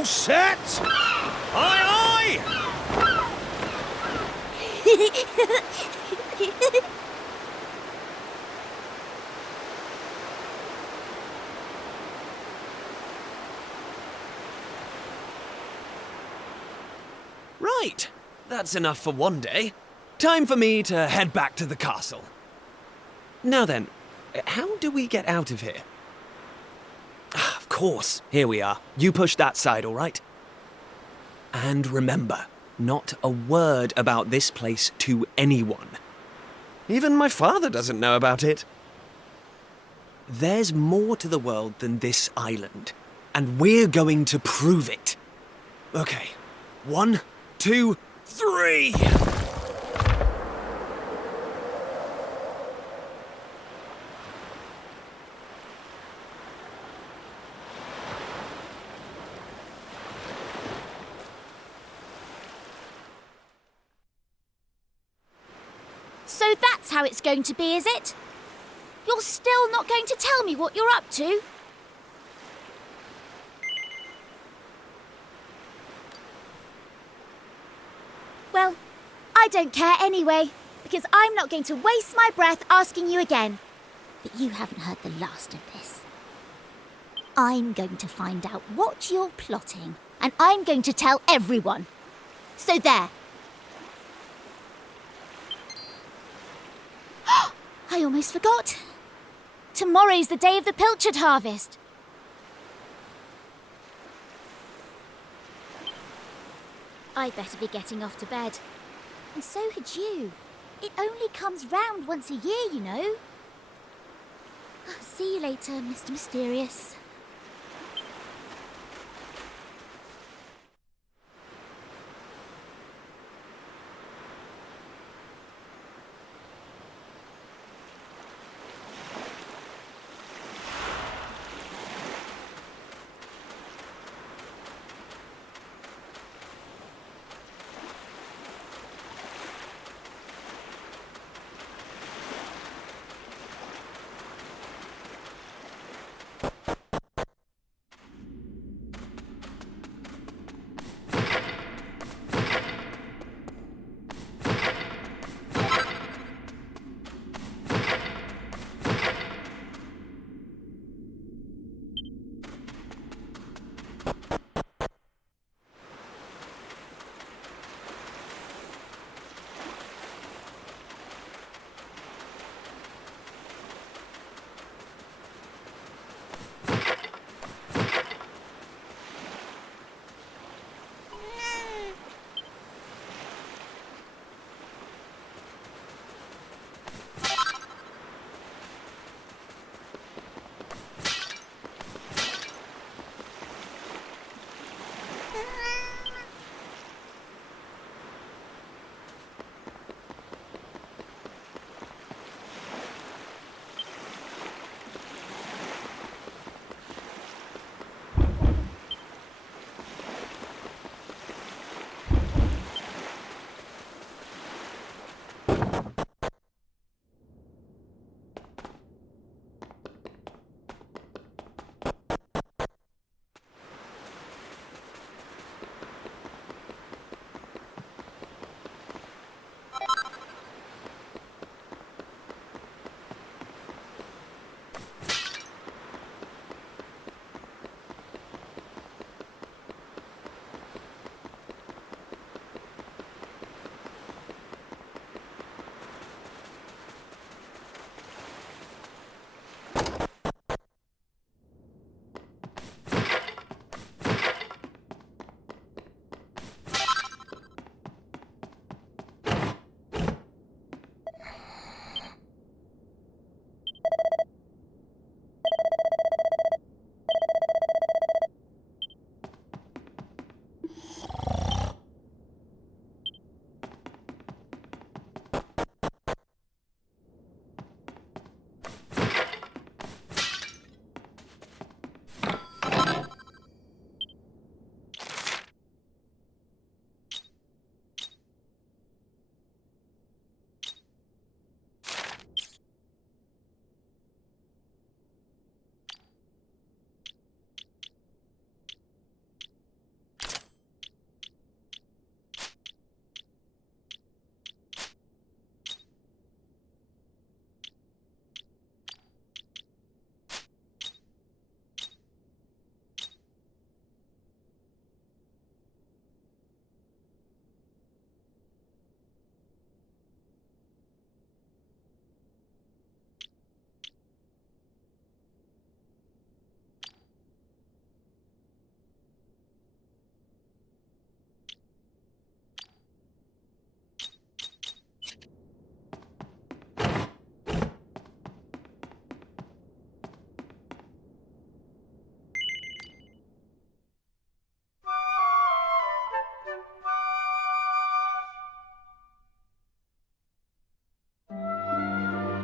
All set? Aye, aye! Right, that's enough for one day. Time for me to head back to the castle. Now then, how do we get out of here? Ah, of course, here we are. You push that side, all right? And remember, not a word about this place to anyone. Even my father doesn't know about it. There's more to the world than this island, and we're going to prove it. Okay, 1, 2, 3! So that's how it's going to be, is it? You're still not going to tell me what you're up to? Well, I don't care anyway, because I'm not going to waste my breath asking you again. But you haven't heard the last of this. I'm going to find out what you're plotting, and I'm going to tell everyone. So there. I almost forgot. Tomorrow's the day of the pilchard harvest. I'd better be getting off to bed. And so had you. It only comes round once a year, you know. See you later, Mr. Mysterious.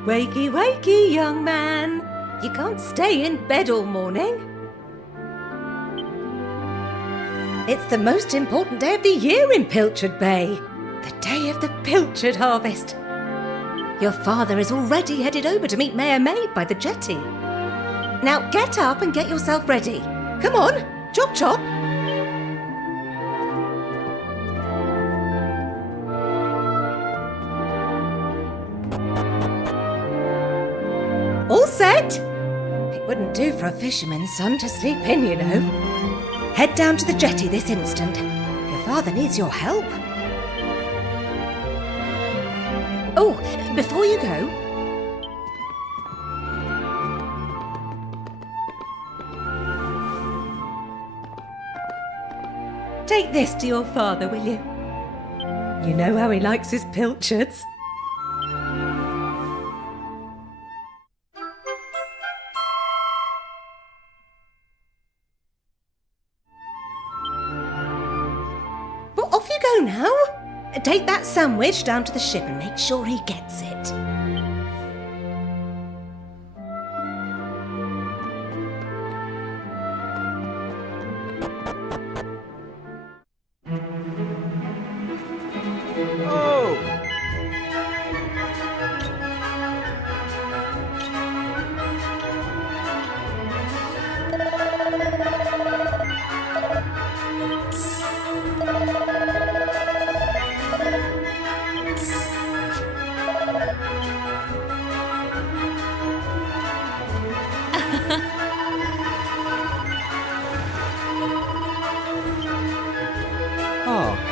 Wakey, wakey, young man. You can't stay in bed all morning. It's the most important day of the year in Pilchard Bay. The day of the pilchard harvest. Your father is already headed over to meet Mayor Maid by the jetty. Now get up and get yourself ready. Come on, chop chop. All set? It wouldn't do for a fisherman's son to sleep in, you know. Head down to the jetty this instant. Your father needs your help. Oh, before you go... take this to your father, will you? You know how he likes his pilchards. Well, off you go now. Take that sandwich down to the ship and make sure he gets it. Oh! Oh.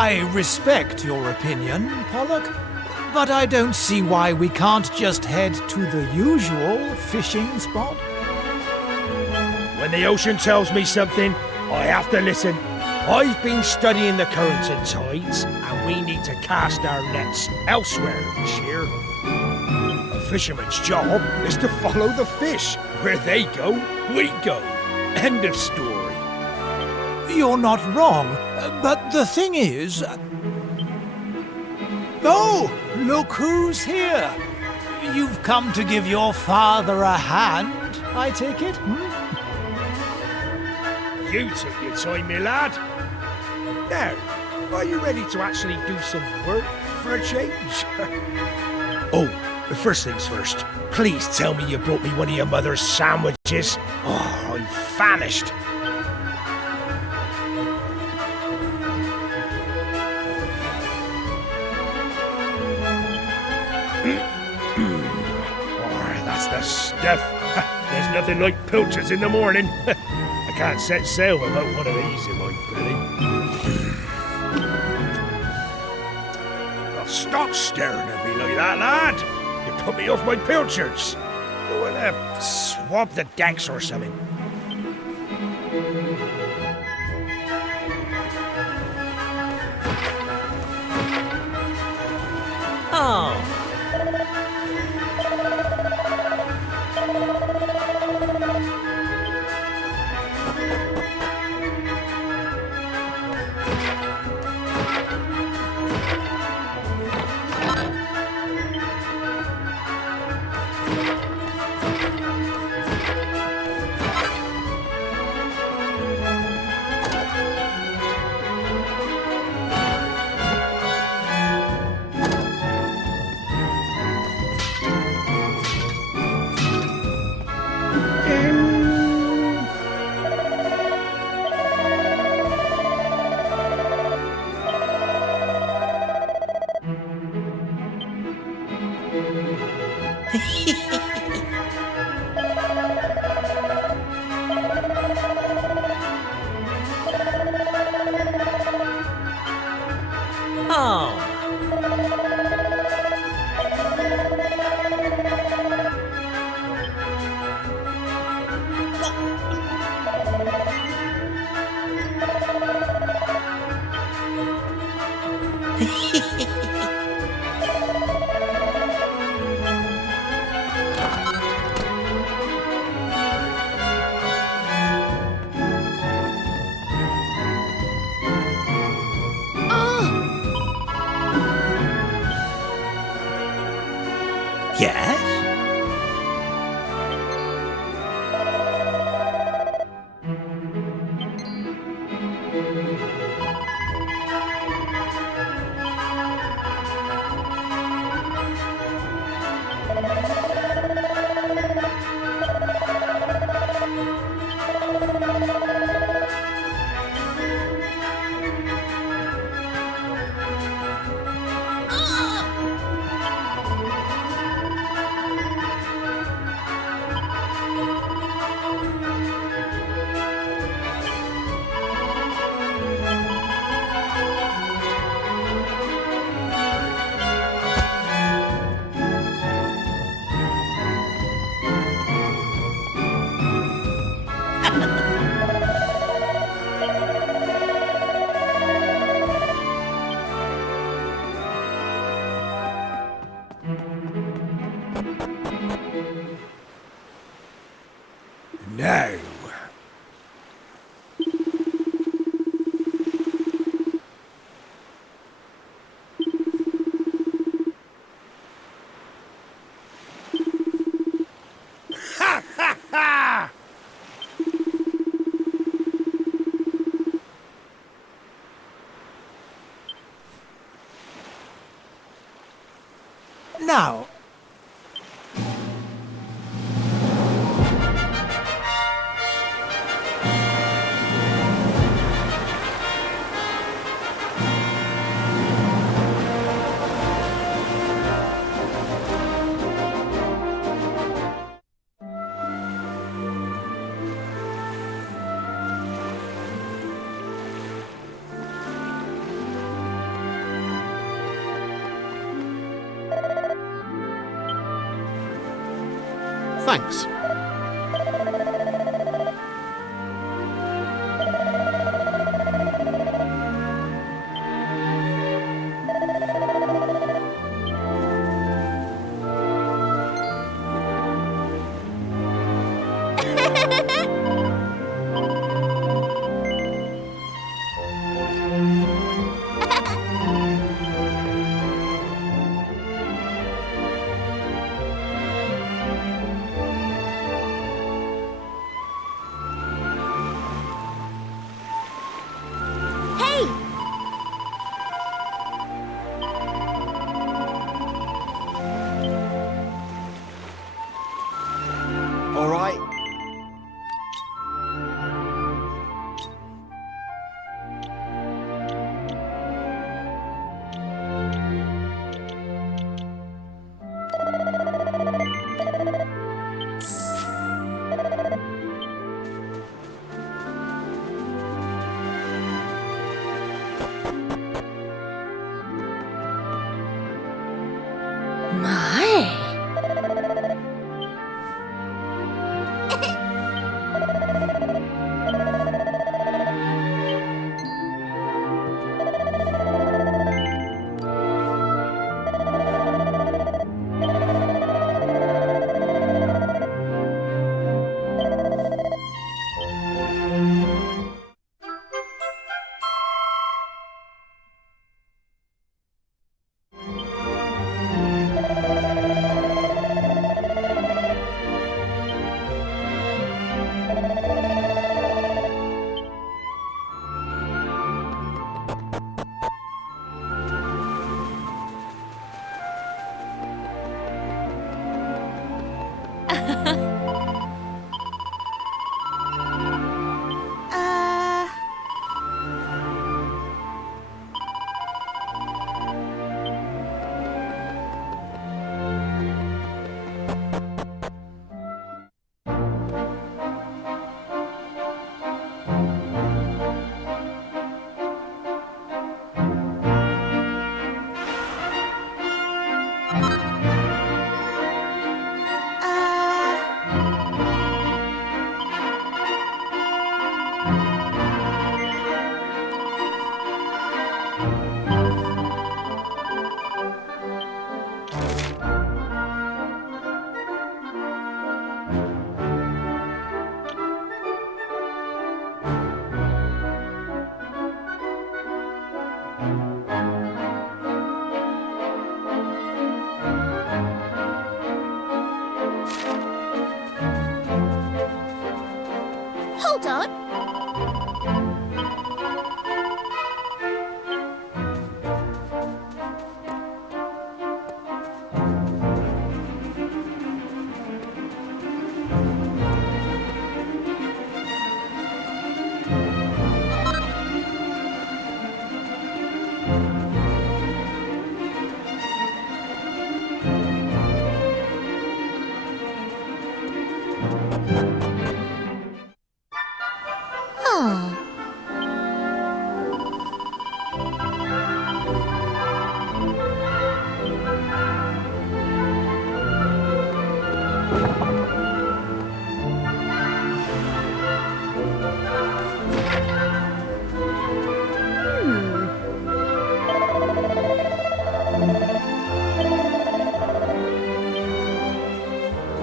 I respect your opinion, Pollock, but I don't see why we can't just head to the usual fishing spot. When the ocean tells me something, I have to listen. I've been studying the currents and tides, and we need to cast our nets elsewhere this year. A fisherman's job is to follow the fish. Where they go, we go. End of story. You're not wrong, but the thing is... Oh, look who's here. You've come to give your father a hand, I take it? You took your time, my lad. Now, are you ready to actually do some work for a change? Oh, first things first. Please tell me you brought me one of your mother's sandwiches. Oh, I'm famished. Oh, that's the stuff. There's nothing like pilchards in the morning. I can't set sail without one of these in my belly. Now stop staring at me like that, lad. You put me off my pilchards. Go and swab the decks or something. Oh. Yes? Now. Ha ha ha! Now, Thanks. Hey! All right. My! Uh... Hold on. Oh.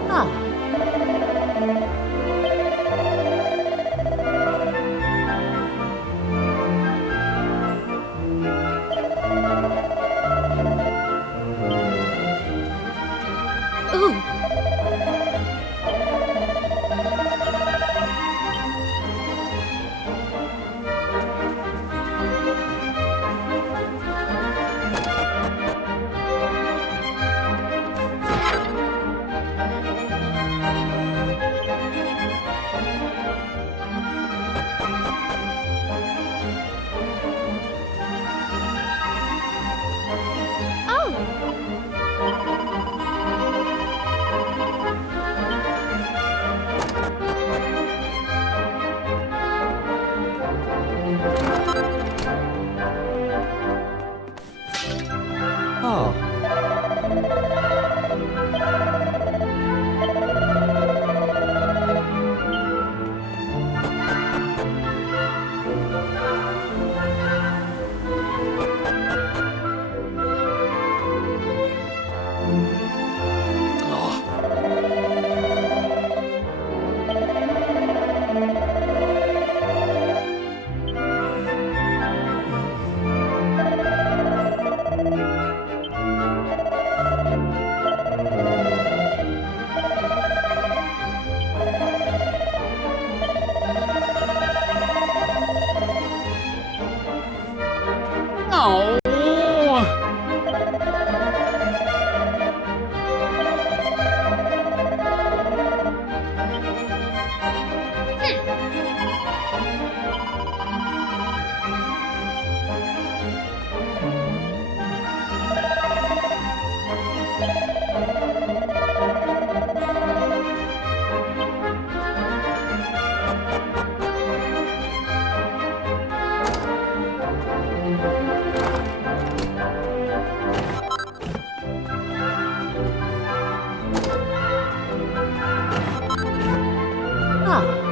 Ah. Oh.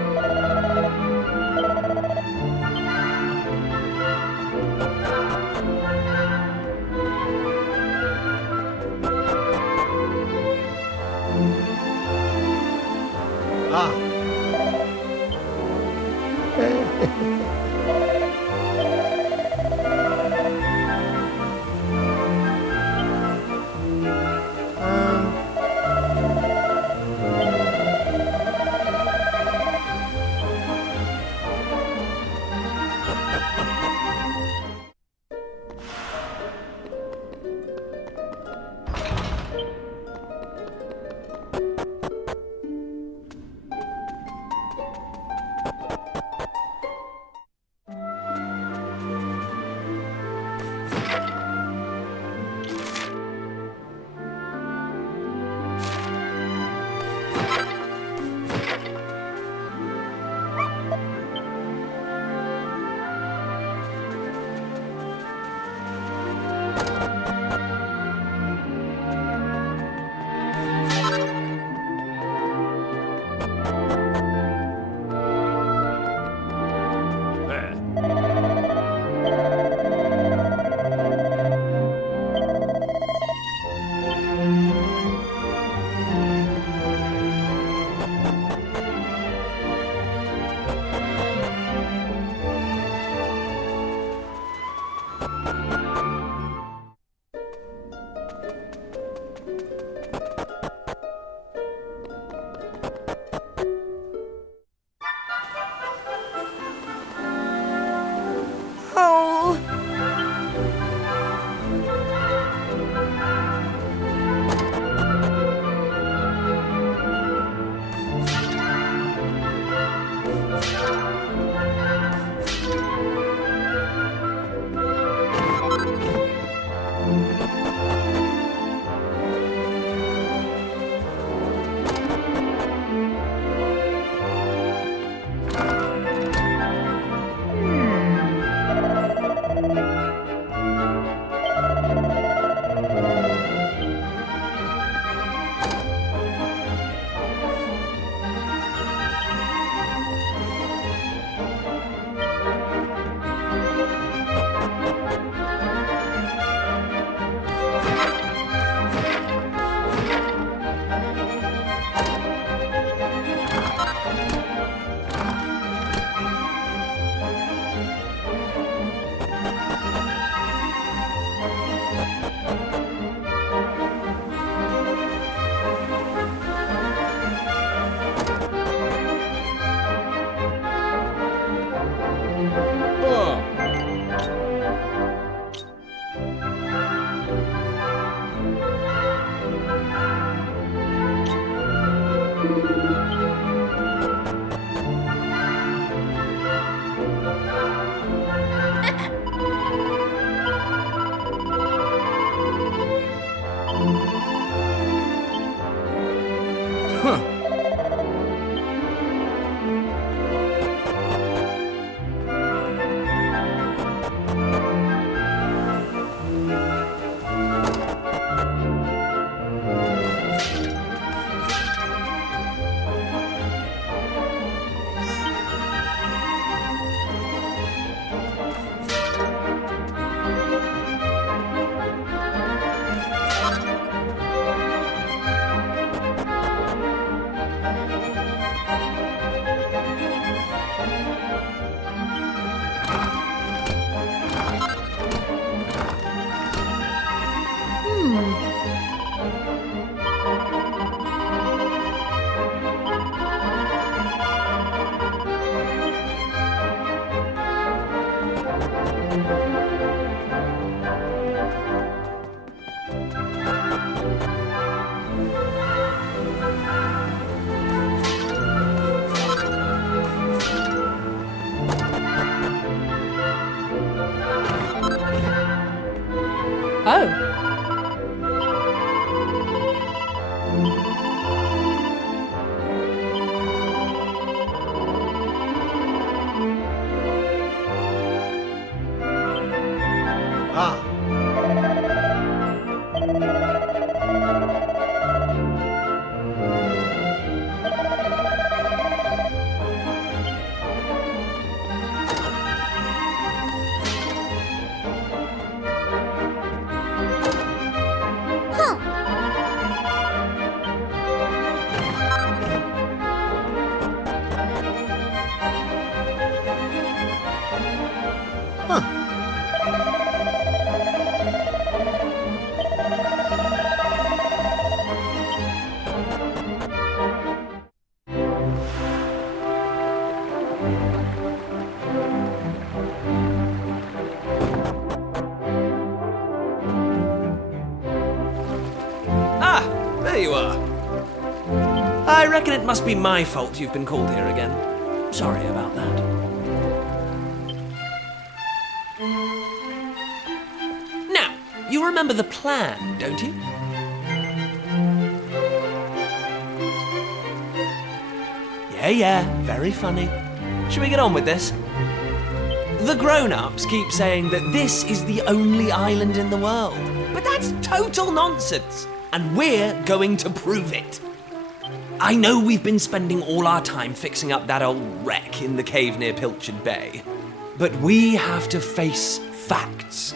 reckon it must be my fault you've been called here again. Sorry about that. Now, you remember the plan, don't you? Yeah, very funny. Should we get on with this? The grown-ups keep saying that this is the only island in the world. But that's total nonsense, and we're going to prove it. I know we've been spending all our time fixing up that old wreck in the cave near Pilchard Bay, but we have to face facts.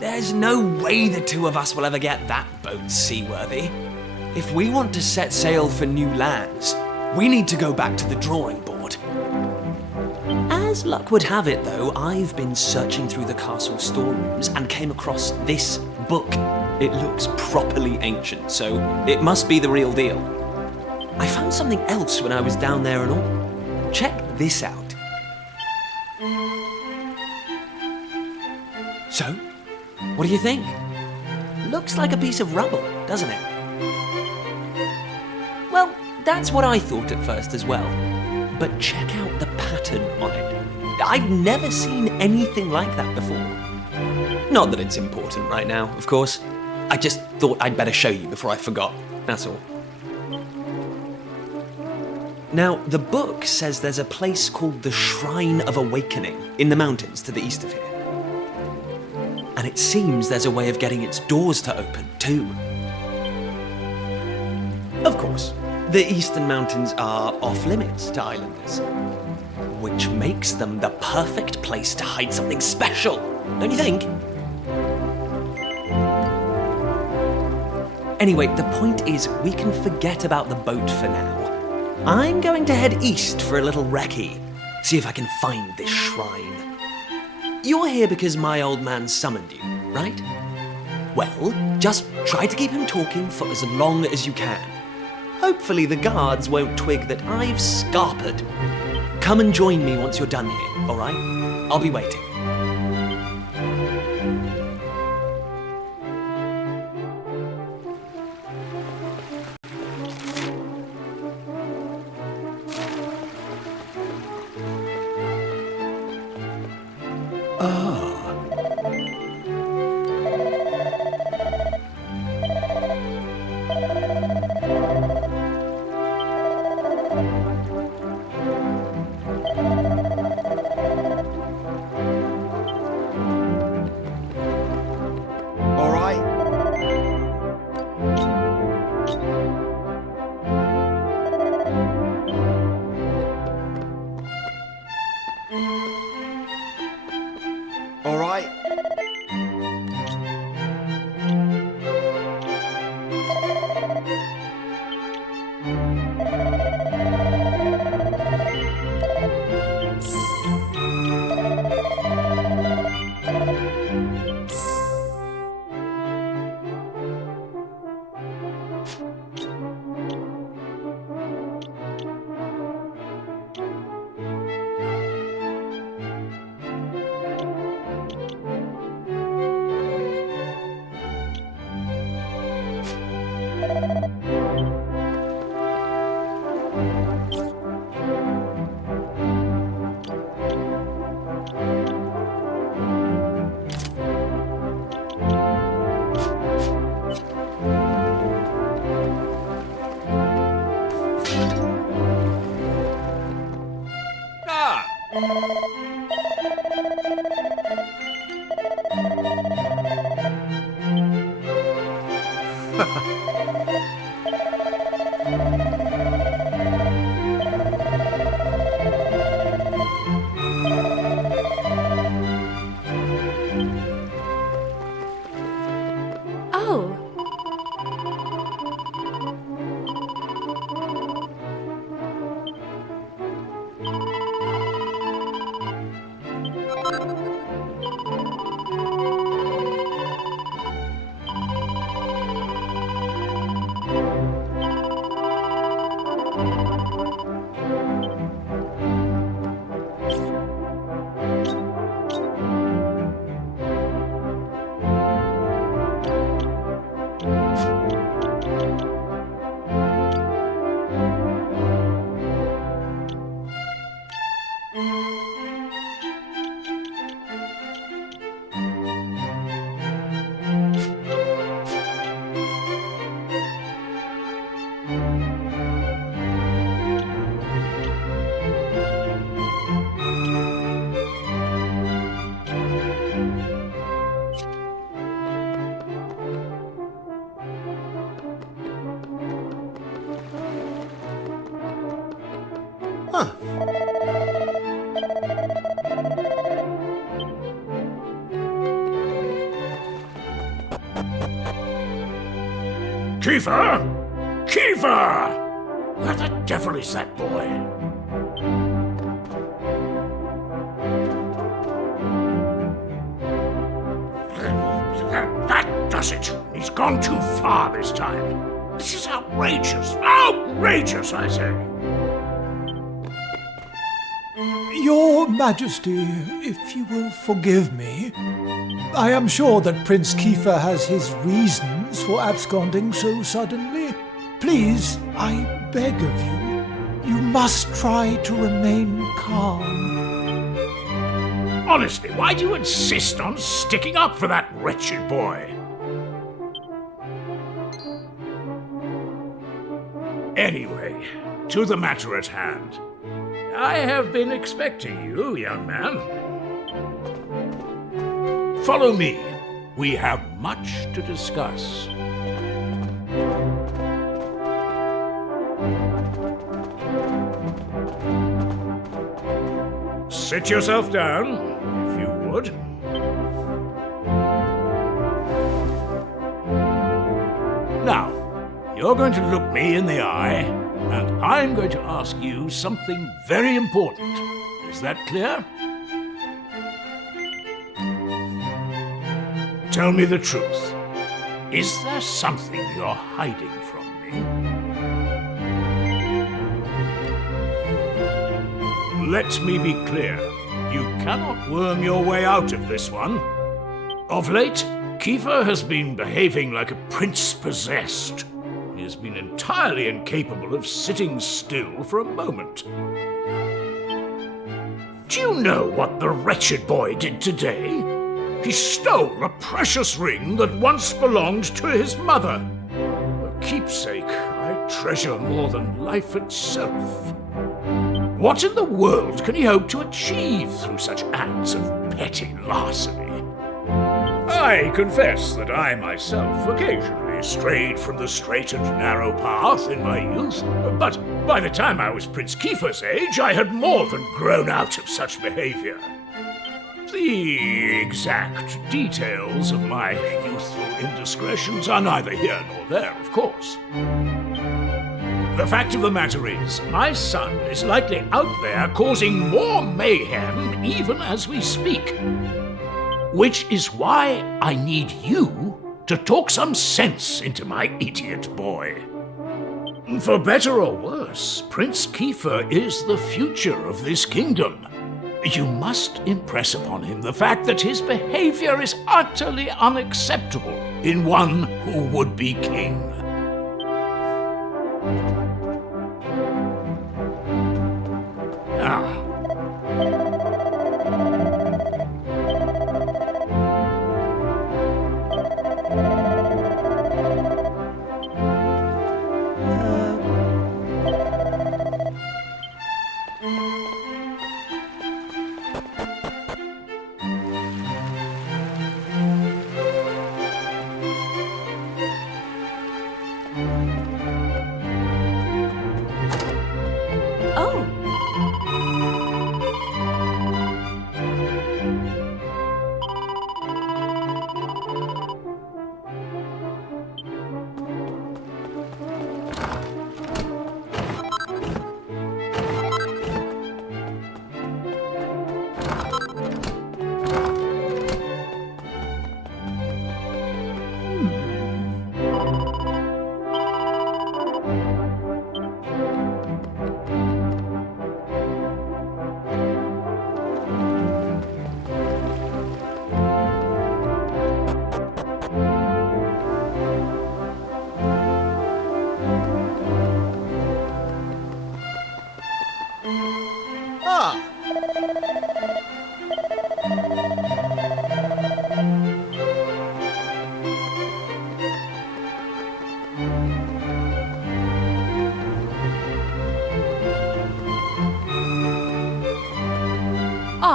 There's no way the two of us will ever get that boat seaworthy. If we want to set sail for new lands, we need to go back to the drawing board. As luck would have it, though, I've been searching through the castle storerooms and came across this book. It looks properly ancient, so it must be the real deal. I found something else when I was down there and all. Check this out. So, what do you think? Looks like a piece of rubble, doesn't it? Well, that's what I thought at first as well. But check out the pattern on it. I've never seen anything like that before. Not that it's important right now, of course. I just thought I'd better show you before I forgot, that's all. Now, the book says there's a place called the Shrine of Awakening in the mountains to the east of here. And it seems there's a way of getting its doors to open, too. Of course, the eastern mountains are off-limits to islanders, which makes them the perfect place to hide something special, don't you think? Anyway, the point is, we can forget about the boat for now. I'm going to head east for a little recce, see if I can find this shrine. You're here because my old man summoned you, right? Well, just try to keep him talking for as long as you can. Hopefully the guards won't twig that I've scarpered. Come and join me once you're done here, all right? I'll be waiting. All right. Oh. Kiefer! Kiefer! Where the devil is that boy? That does it. He's gone too far this time. This is outrageous. Outrageous, I say. Your Majesty, if you will forgive me, I am sure that Prince Kiefer has his reasons for absconding so suddenly. Please, I beg of you, you must try to remain calm. Honestly, why do you insist on sticking up for that wretched boy? Anyway, to the matter at hand. I have been expecting you, young man. Follow me. We have much to discuss. Sit yourself down, if you would. Now, you're going to look me in the eye, and I'm going to ask you something very important. Is that clear? Tell me the truth. Is there something you're hiding from me? Let me be clear. You cannot worm your way out of this one. Of late, Kiefer has been behaving like a prince possessed. He has been entirely incapable of sitting still for a moment. Do you know what the wretched boy did today? He stole a precious ring that once belonged to his mother. A keepsake I treasure more than life itself. What in the world can he hope to achieve through such acts of petty larceny? I confess that I myself occasionally strayed from the straight and narrow path in my youth, but by the time I was Prince Kiefer's age, I had more than grown out of such behavior. The exact details of my youthful indiscretions are neither here nor there, of course. The fact of the matter is, my son is likely out there causing more mayhem even as we speak. Which is why I need you to talk some sense into my idiot boy. For better or worse, Prince Kiefer is the future of this kingdom. You must impress upon him the fact that his behavior is utterly unacceptable in one who would be king. Now,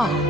Ah.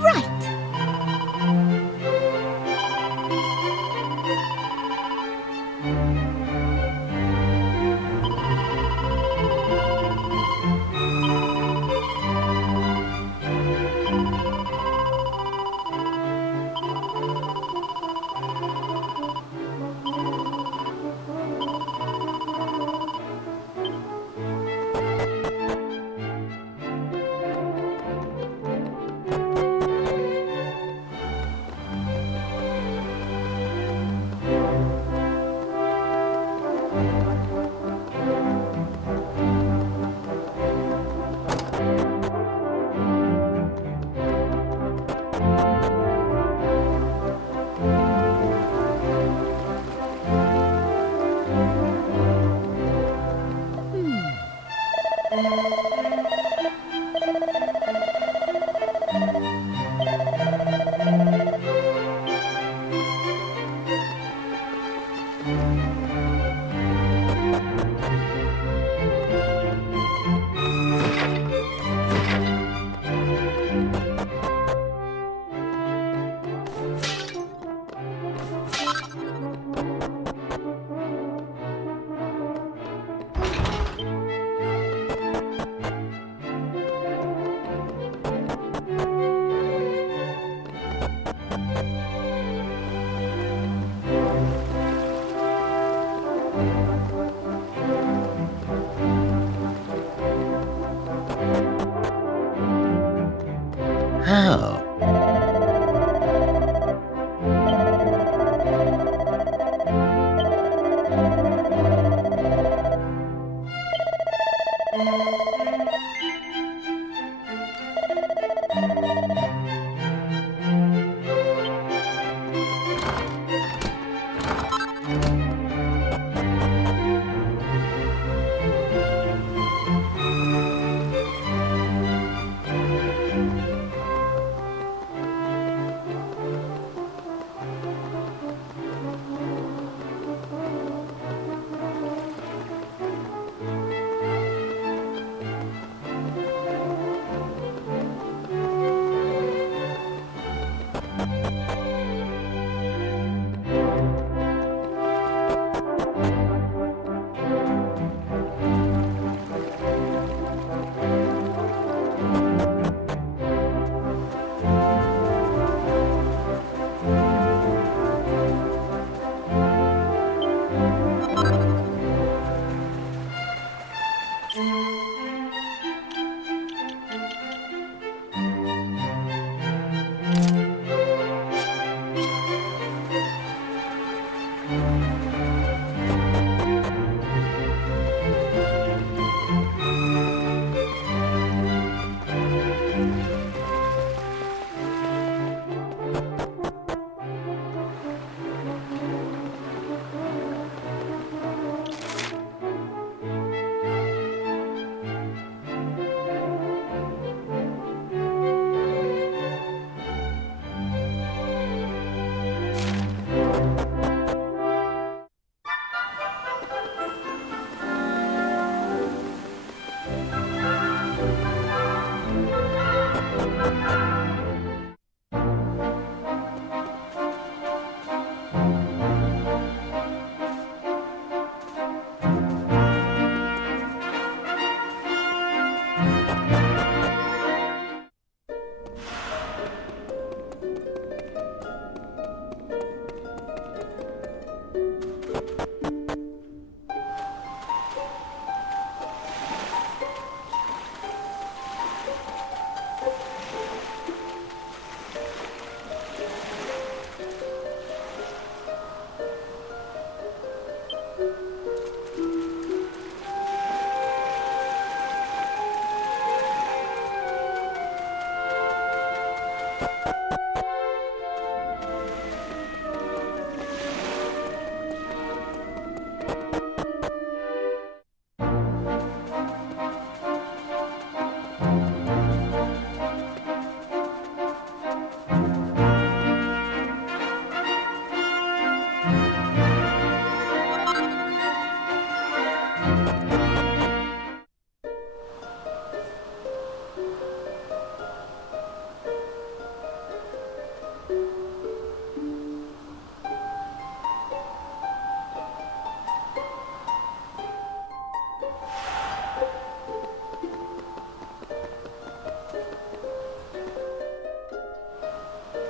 Right. How?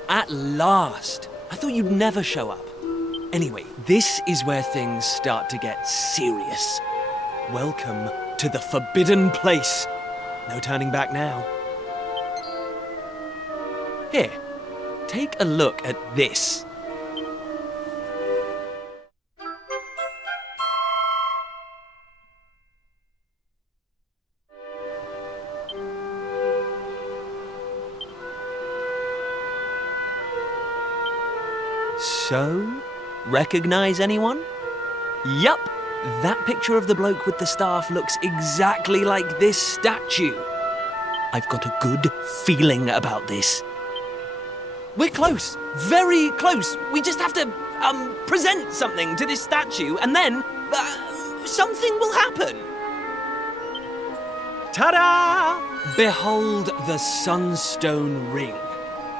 At last! I thought you'd never show up. Anyway, this is where things start to get serious. Welcome to the forbidden place. No turning back now. Here, take a look at this. So, recognize anyone? Yup, that picture of the bloke with the staff looks exactly like this statue. I've got a good feeling about this. We're close, very close. We just have to, present something to this statue and then, something will happen. Ta-da! Behold the Sunstone Ring.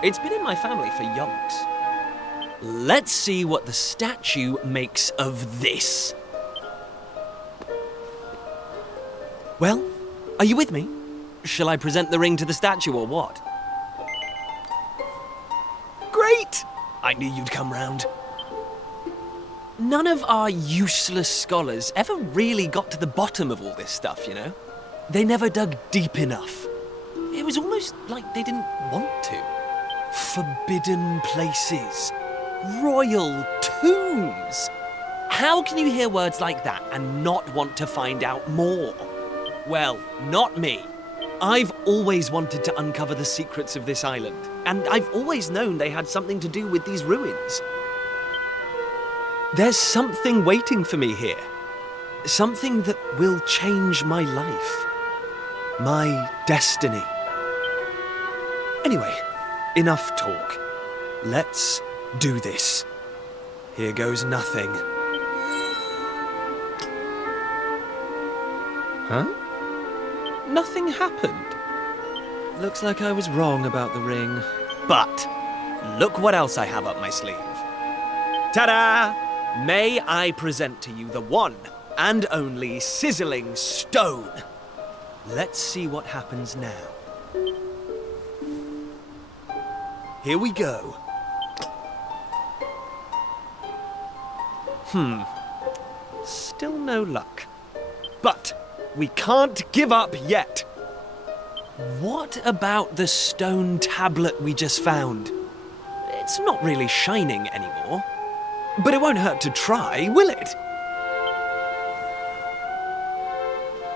It's been in my family for yonks. Let's see what the statue makes of this. Well, are you with me? Shall I present the ring to the statue or what? Great! I knew you'd come round. None of our useless scholars ever really got to the bottom of all this stuff, you know? They never dug deep enough. It was almost like they didn't want to. Forbidden places. Royal tombs. How can you hear words like that and not want to find out more? Well, not me. I've always wanted to uncover the secrets of this island, and I've always known they had something to do with these ruins. There's something waiting for me here. Something that will change my life. My destiny. Anyway, enough talk. Let's do this. Here goes nothing. Huh? Nothing happened. Looks like I was wrong about the ring. But look what else I have up my sleeve. Ta-da! May I present to you the one and only sizzling stone. Let's see what happens now. Here we go. Still no luck. But we can't give up yet. What about the stone tablet we just found? It's not really shining anymore. But it won't hurt to try, will it?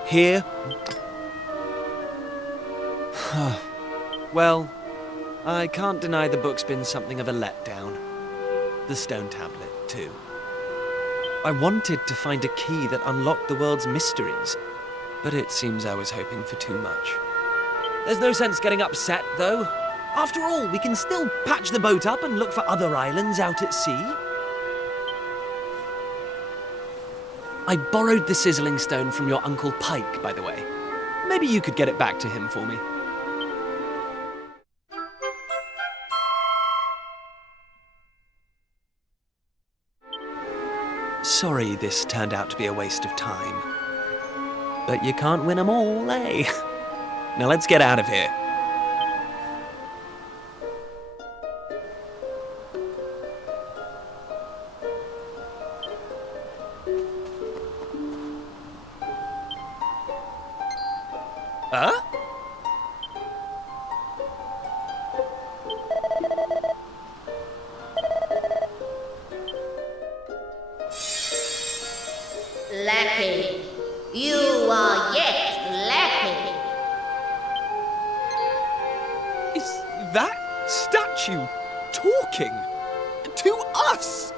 Here. Well, I can't deny the book's been something of a letdown. The stone tablet, too. I wanted to find a key that unlocked the world's mysteries, but it seems I was hoping for too much. There's no sense getting upset, though. After all, we can still patch the boat up and look for other islands out at sea. I borrowed the sizzling stone from your Uncle Pike, by the way. Maybe you could get it back to him for me. Sorry this turned out to be a waste of time. But you can't win 'em all, eh? Now let's get out of here. Huh? Lacking. You are yet lacking. Is that statue talking to us?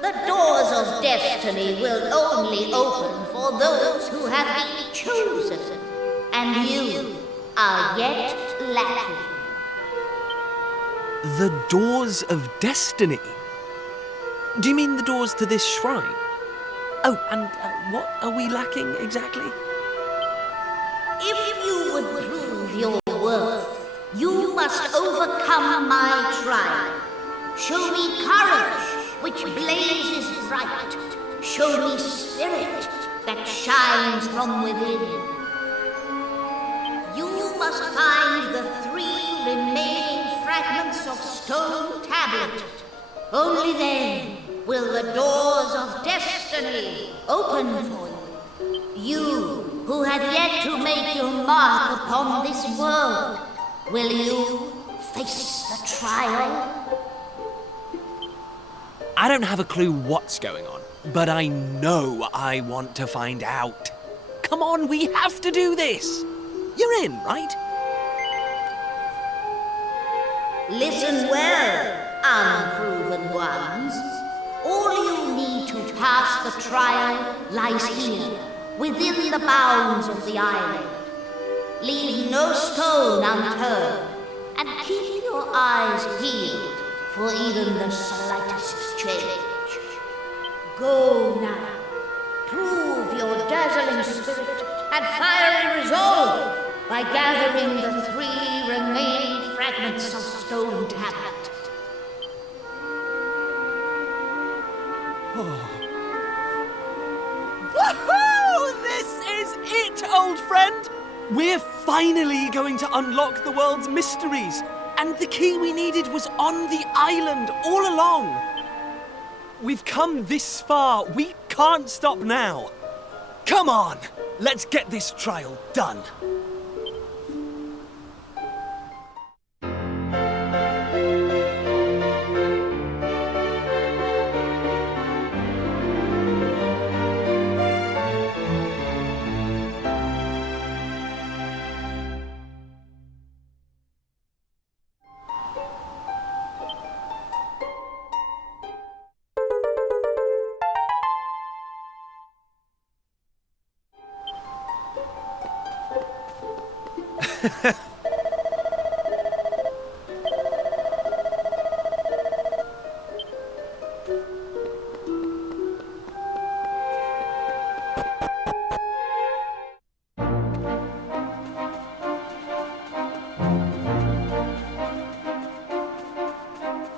The doors of destiny will only open for those who have been chosen, and you are yet lacking. The doors of destiny? Do you mean the doors to this shrine? Oh, and what are we lacking exactly? If you would prove your worth, you must overcome my trial. Show me courage, which blazes bright. Show me spirit that shines from within. You must find the 3 remaining fragments fragments of stone tablet. Only then will the doors of destiny open for you. You who have yet to make your mark upon this world, will you face the trial? I don't have a clue what's going on, but I know I want to find out. Come on, we have to do this. You're in, right? Listen well, unproven ones. All you need to pass the trial lies here, within the bounds of the island. Leave no stone unturned, and keep your eyes peeled for even the slightest change. Go now. Prove your dazzling spirit and fiery resolve by gathering the 3 remaining fragments of stone tablet. Woohoo! This is it, old friend! We're finally going to unlock the world's mysteries, and the key we needed was on the island all along. We've come this far. We can't stop now. Come on, let's get this trial done.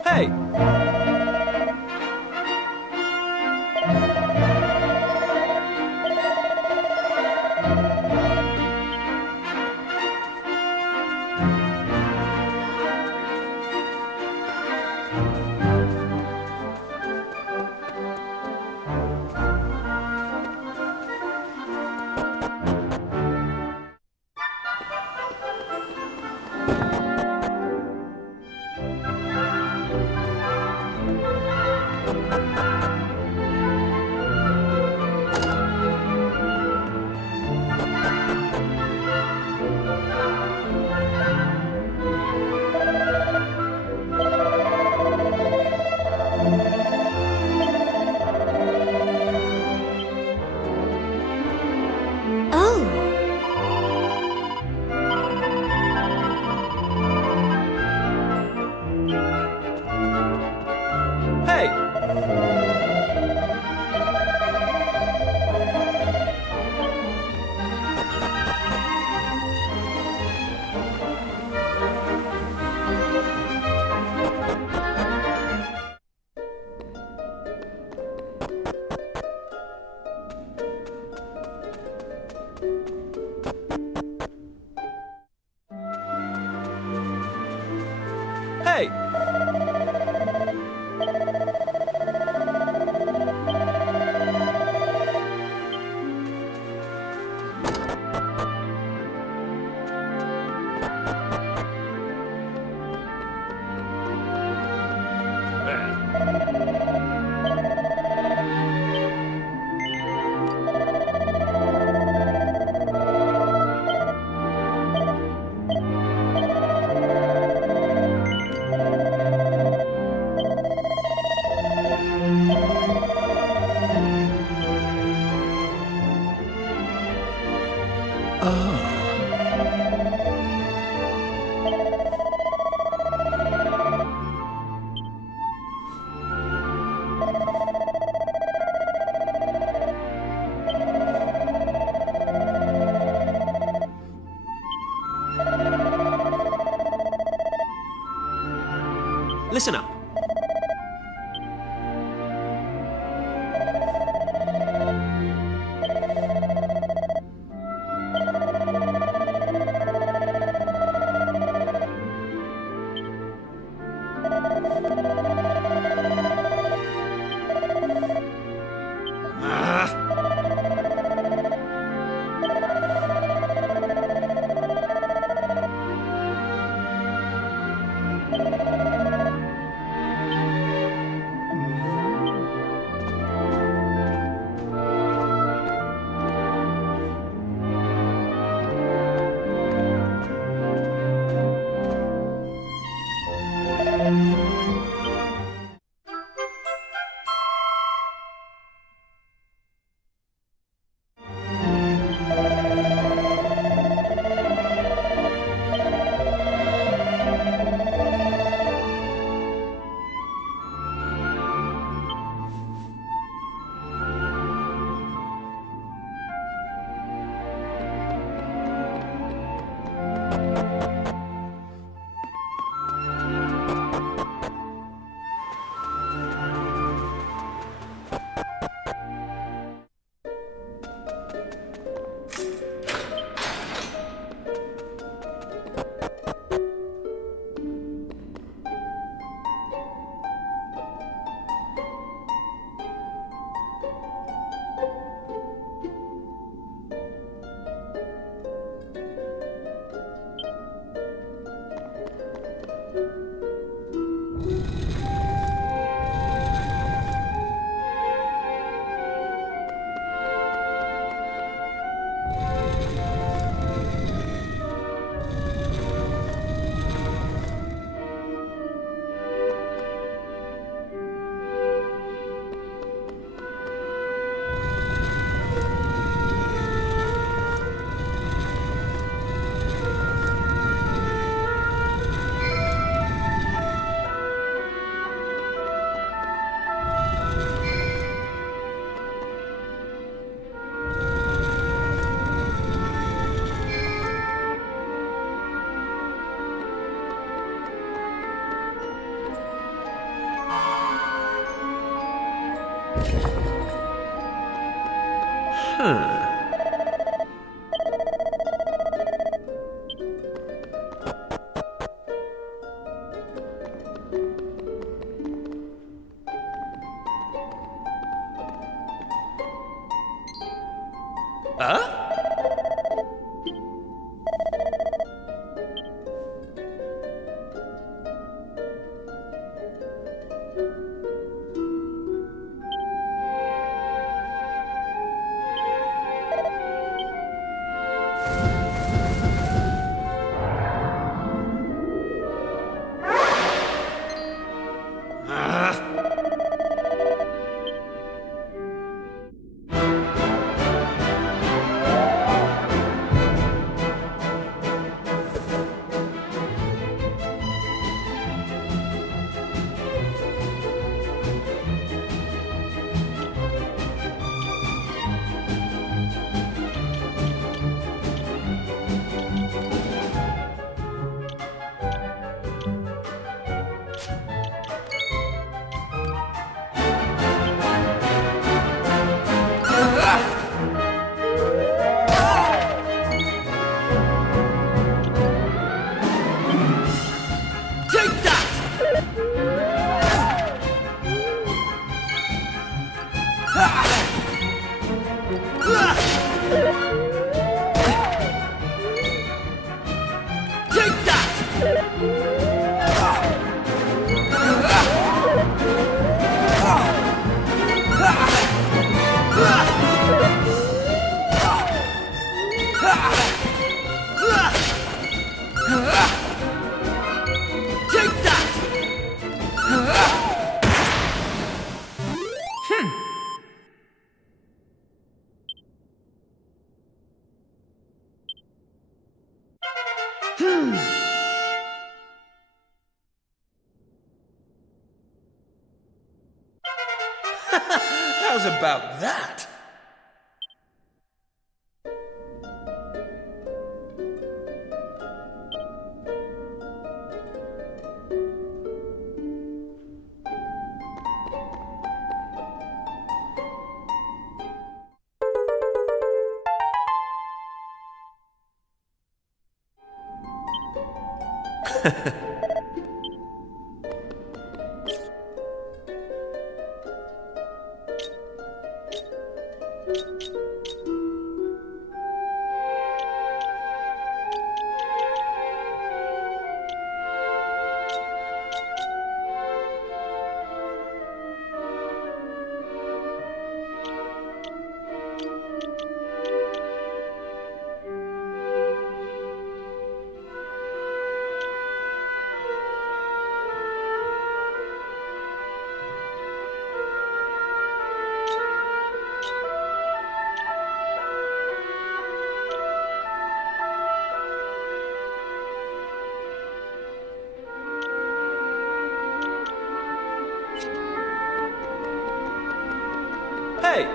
Hey! Hey! Listen up. Take that! How's about that? Hey!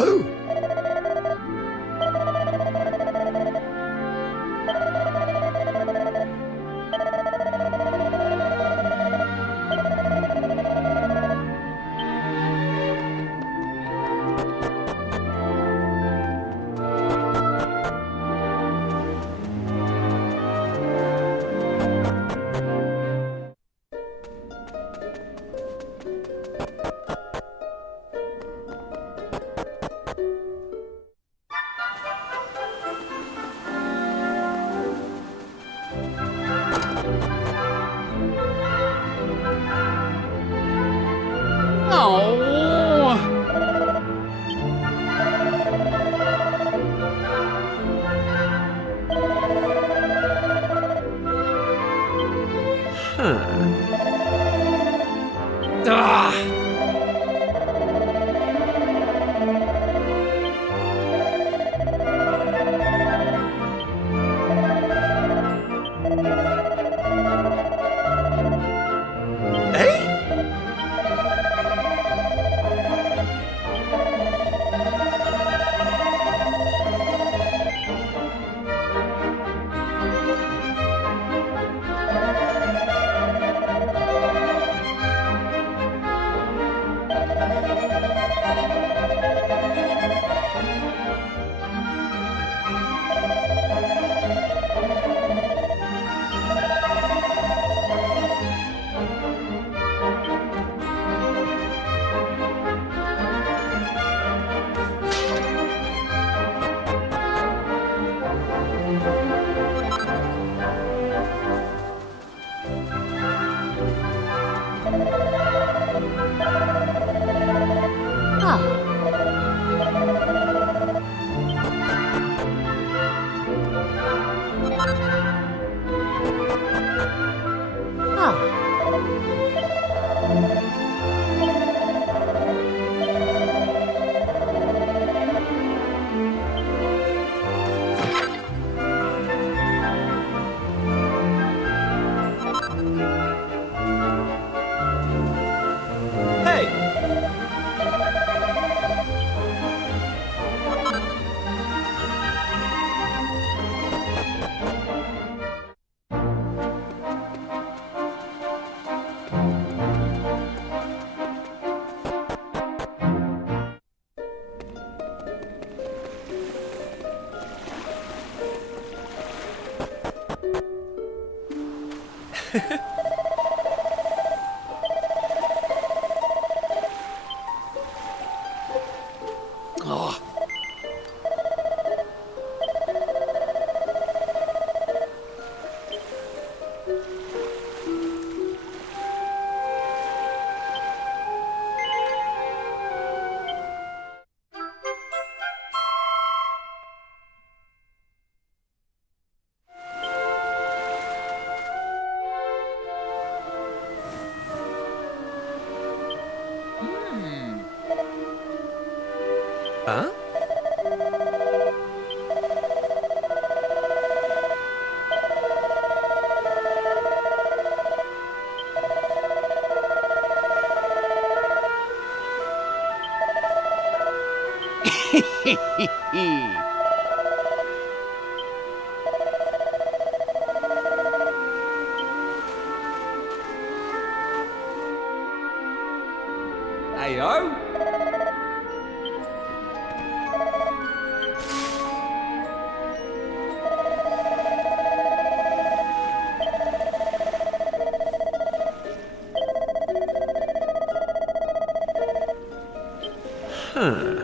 Oh! Oh. Huh? Heyo. Huh.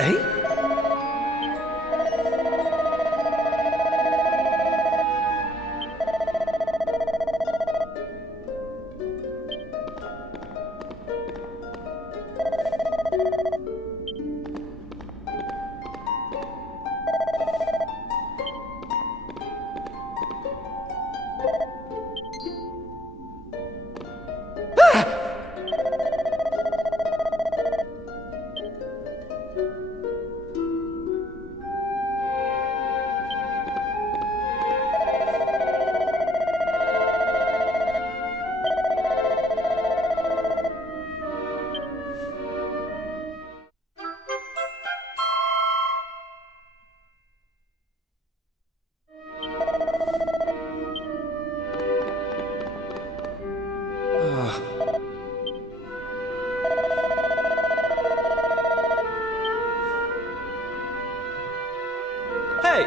Eh? Hey!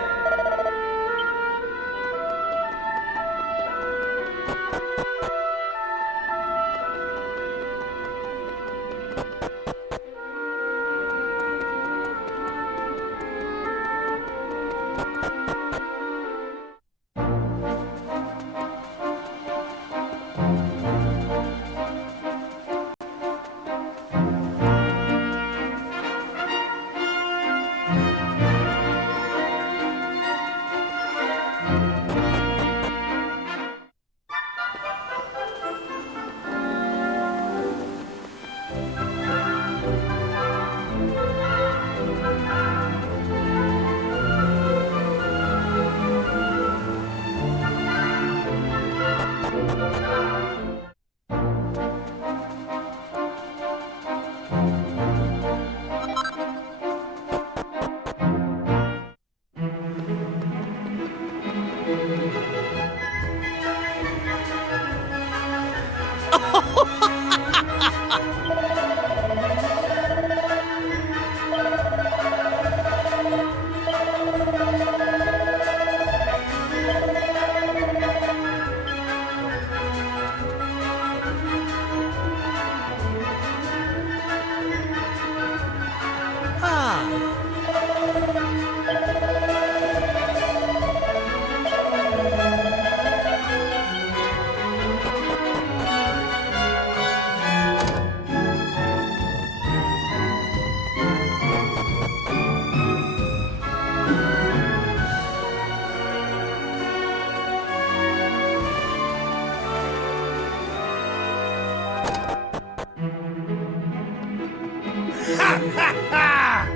Ha ha ha!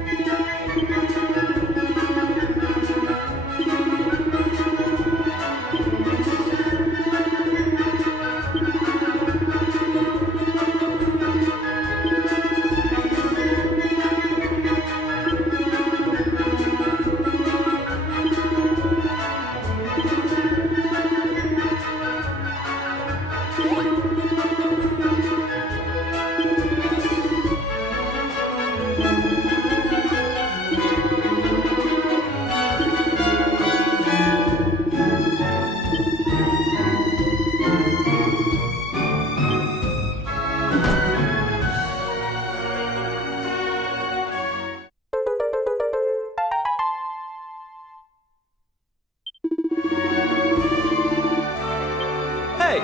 Hey!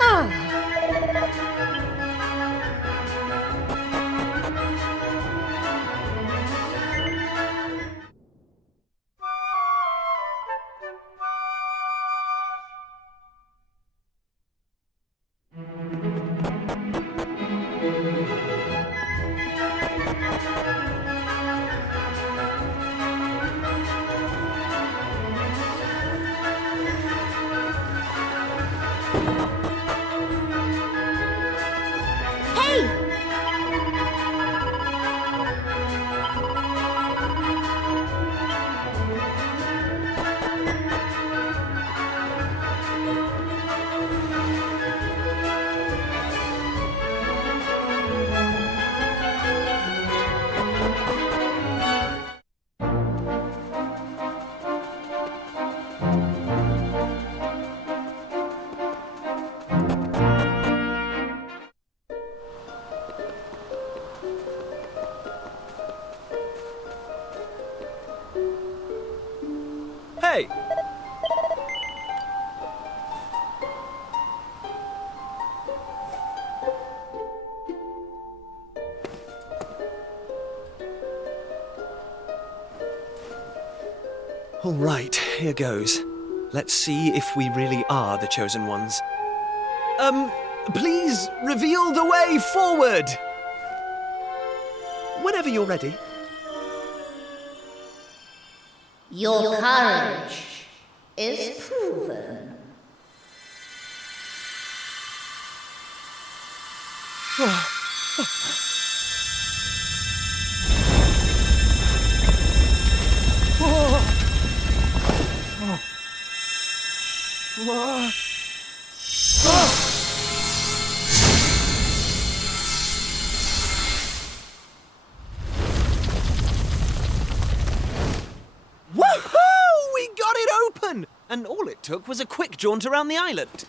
Ah, Hey! Hey! All right, here goes. Let's see if we really are the chosen ones. Please reveal the way forward! Whenever you're ready. Your courage is proven. Woohoo! We got it open! And all it took was a quick jaunt around the island.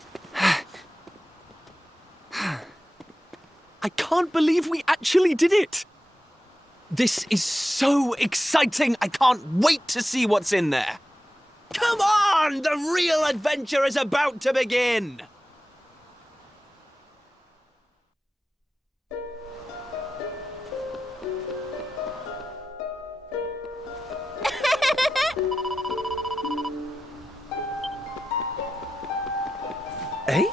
I can't believe we actually did it! This is so exciting! I can't wait to see what's in there! Come on! The real adventure is about to begin! Eh?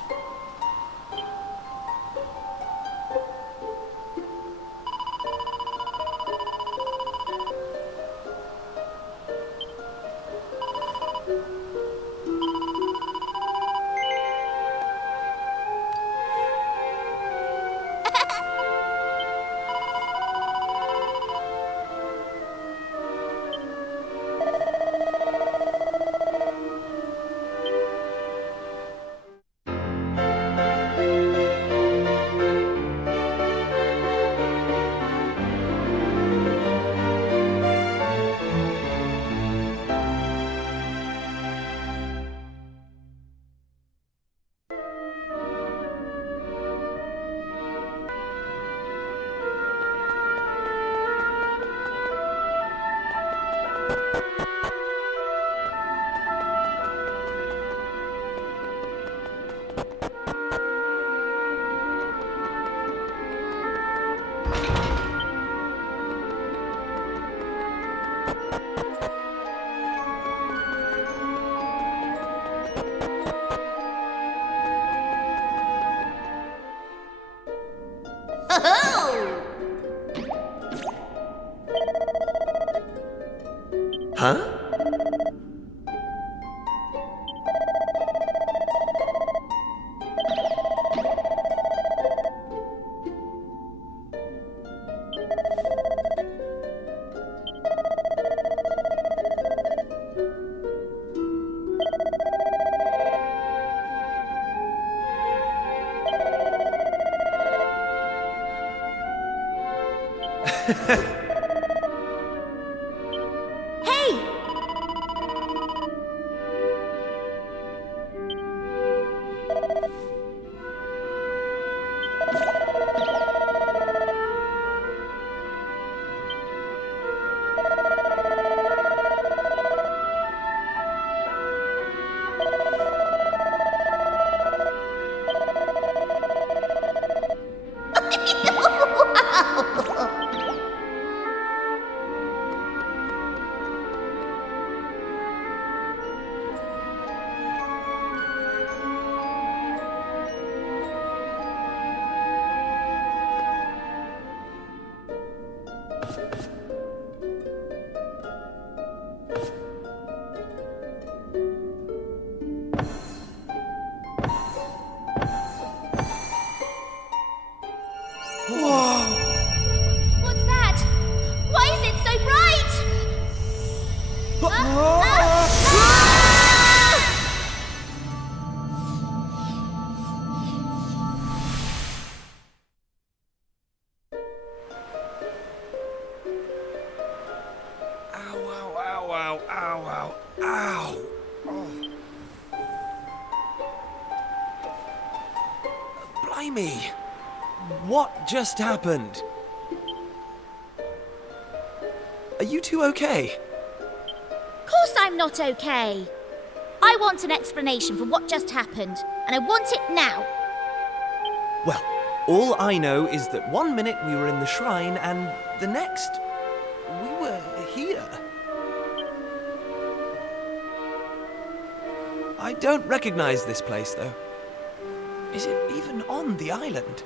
Huh? Hey! What's that? Why is it so bright? Ow, ow, ow, ow, ow, ow, ow. Oh. Blimey. What just happened? Are you two okay? Of course I'm not okay. I want an explanation for what just happened, and I want it now. Well, all I know is that one minute we were in the shrine and the next we were here. I don't recognize this place, though. Is it even on the island?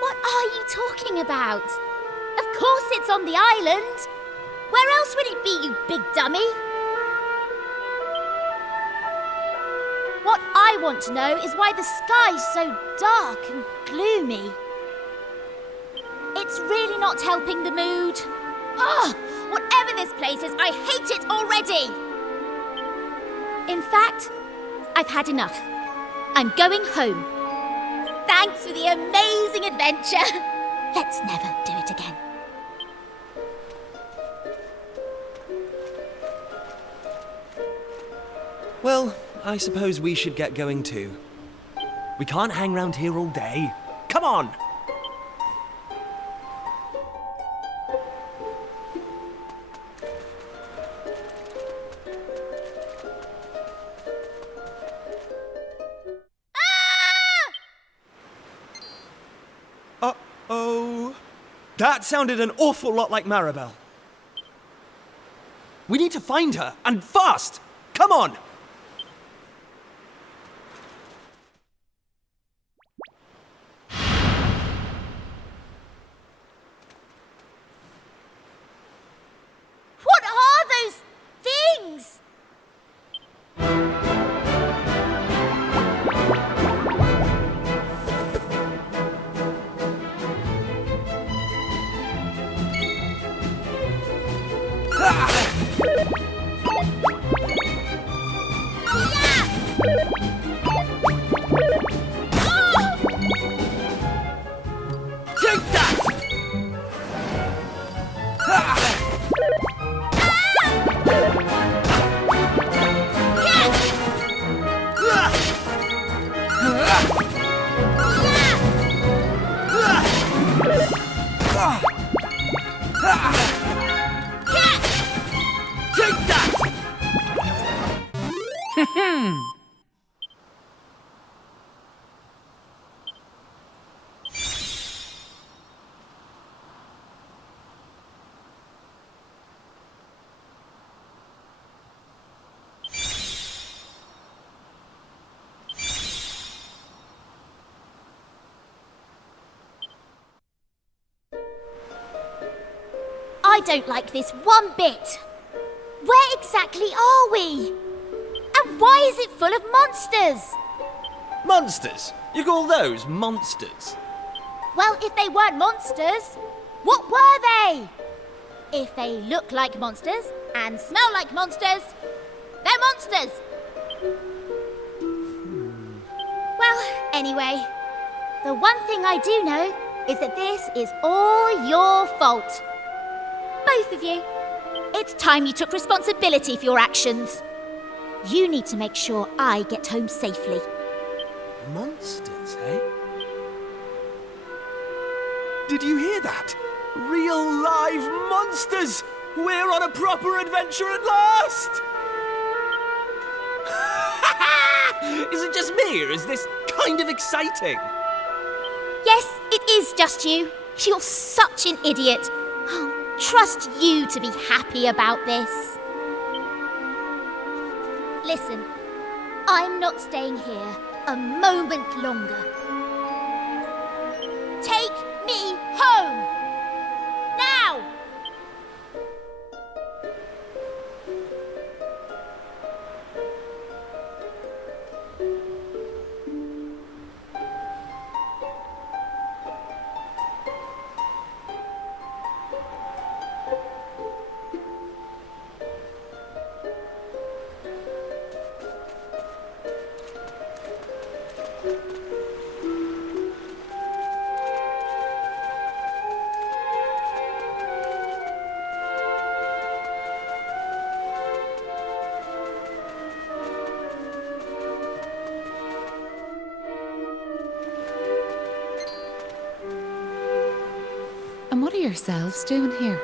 What are you talking about? Of course it's on the island. Where else would it be, you big dummy? What I want to know is why the sky's so dark and gloomy. It's really not helping the mood. Ugh! Whatever this place is, I hate it already! In fact, I've had enough. I'm going home. Thanks for the amazing adventure. Let's never do it again. Well, I suppose we should get going too. We can't hang around here all day. Come on! Uh-oh. That sounded an awful lot like Maribel. We need to find her, and fast! Come on! What are those things? Take that! Take that! I don't like this one bit. Where exactly are we? And why is it full of monsters? Monsters? You call those monsters? Well, if they weren't monsters, what were they? If they look like monsters and smell like monsters, they're monsters. Well, anyway, the one thing I do know is that this is all your fault. Both of you. It's time you took responsibility for your actions. You need to make sure I get home safely. Monsters, eh? Did you hear that? Real live monsters! We're on a proper adventure at last! Is it just me, or is this kind of exciting? Yes, it is just you. You're such an idiot. I'll trust you to be happy about this. Listen, I'm not staying here a moment longer. Take me home! Now! And what are yourselves doing here?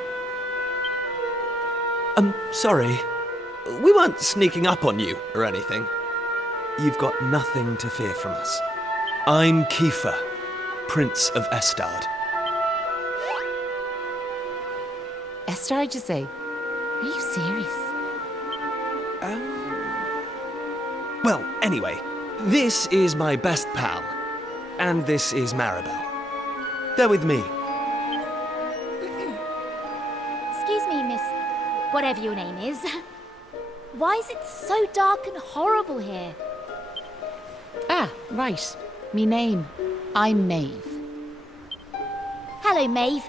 Sorry. We weren't sneaking up on you or anything. You've got nothing to fear from us. I'm Kiefer, Prince of Estard. Estard, you say? Are you serious? Well, anyway, this is my best pal. And this is Maribel. They're with me. Excuse me, miss, whatever your name is. Why is it so dark and horrible here? Ah, right. Me name. I'm Maeve. Hello, Maeve.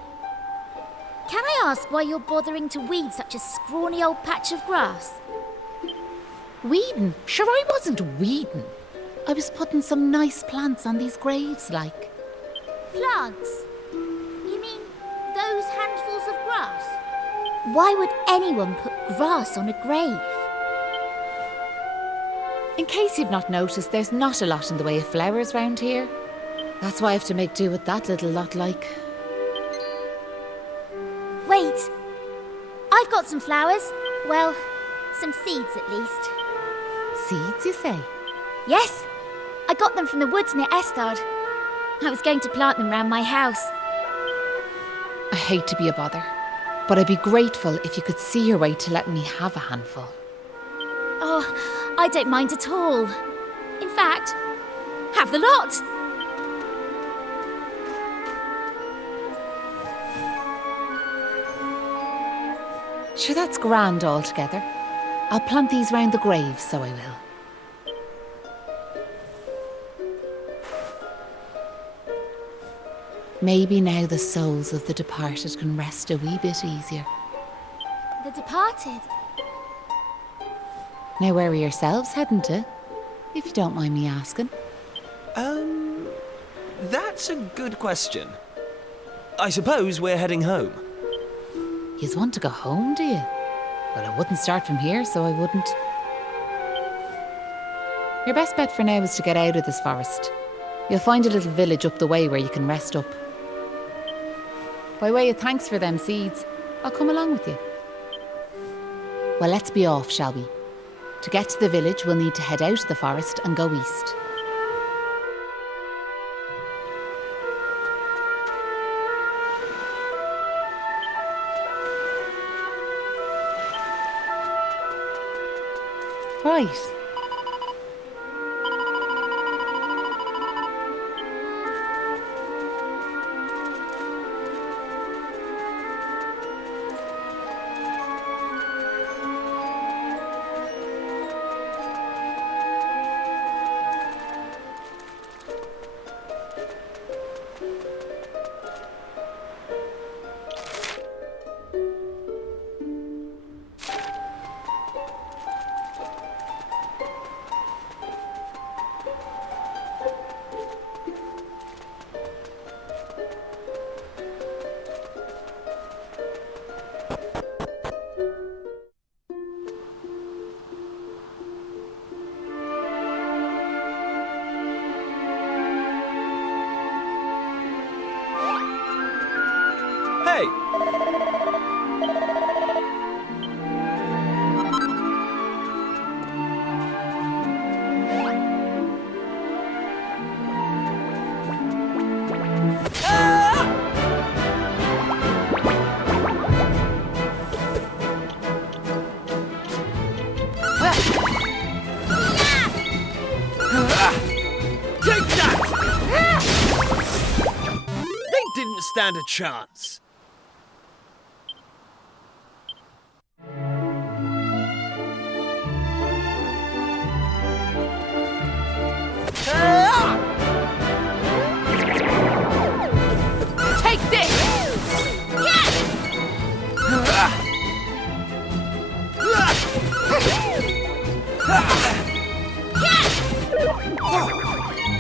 Can I ask why you're bothering to weed such a scrawny old patch of grass? Weeding? Sure, I wasn't weeding. I was putting some nice plants on these graves, like. Plants? You mean those handfuls of grass? Why would anyone put grass on a grave? In case you've not noticed, there's not a lot in the way of flowers round here. That's why I have to make do with that little lot, like. Wait, I've got some flowers. Well, some seeds at least. Seeds, you say? Yes, I got them from the woods near Estard. I was going to plant them round my house. I hate to be a bother, but I'd be grateful if you could see your way to letting me have a handful. Oh, I don't mind at all. In fact, have the lot. Sure, that's grand altogether. I'll plant these round the graves, so I will. Maybe now the souls of the departed can rest a wee bit easier. The departed? Now, where are yourselves heading to? If you don't mind me asking. That's a good question. I suppose we're heading home. Yous want to go home, do you? Well, I wouldn't start from here, so I wouldn't. Your best bet for now is to get out of this forest. You'll find a little village up the way where you can rest up. By way of thanks for them seeds, I'll come along with you. Well, let's be off, shall we? To get to the village, we'll need to head out of the forest and go east. Right. stand a chance. Take this!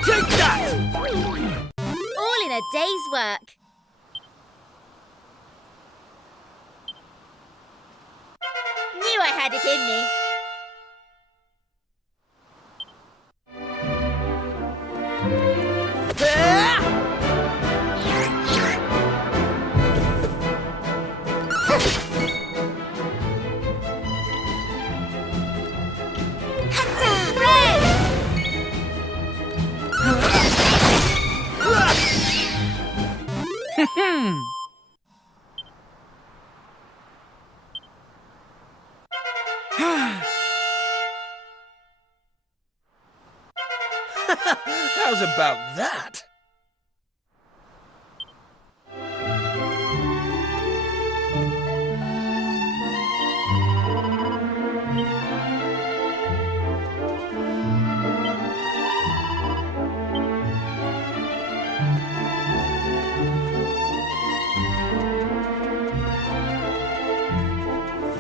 Take that! All in a day's work. Knew I had it in me. How's about that?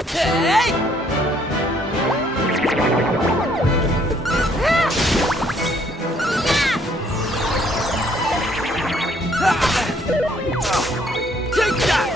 Hey! Take that!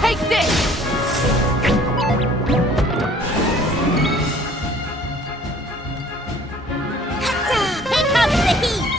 Take this! Here comes the heat!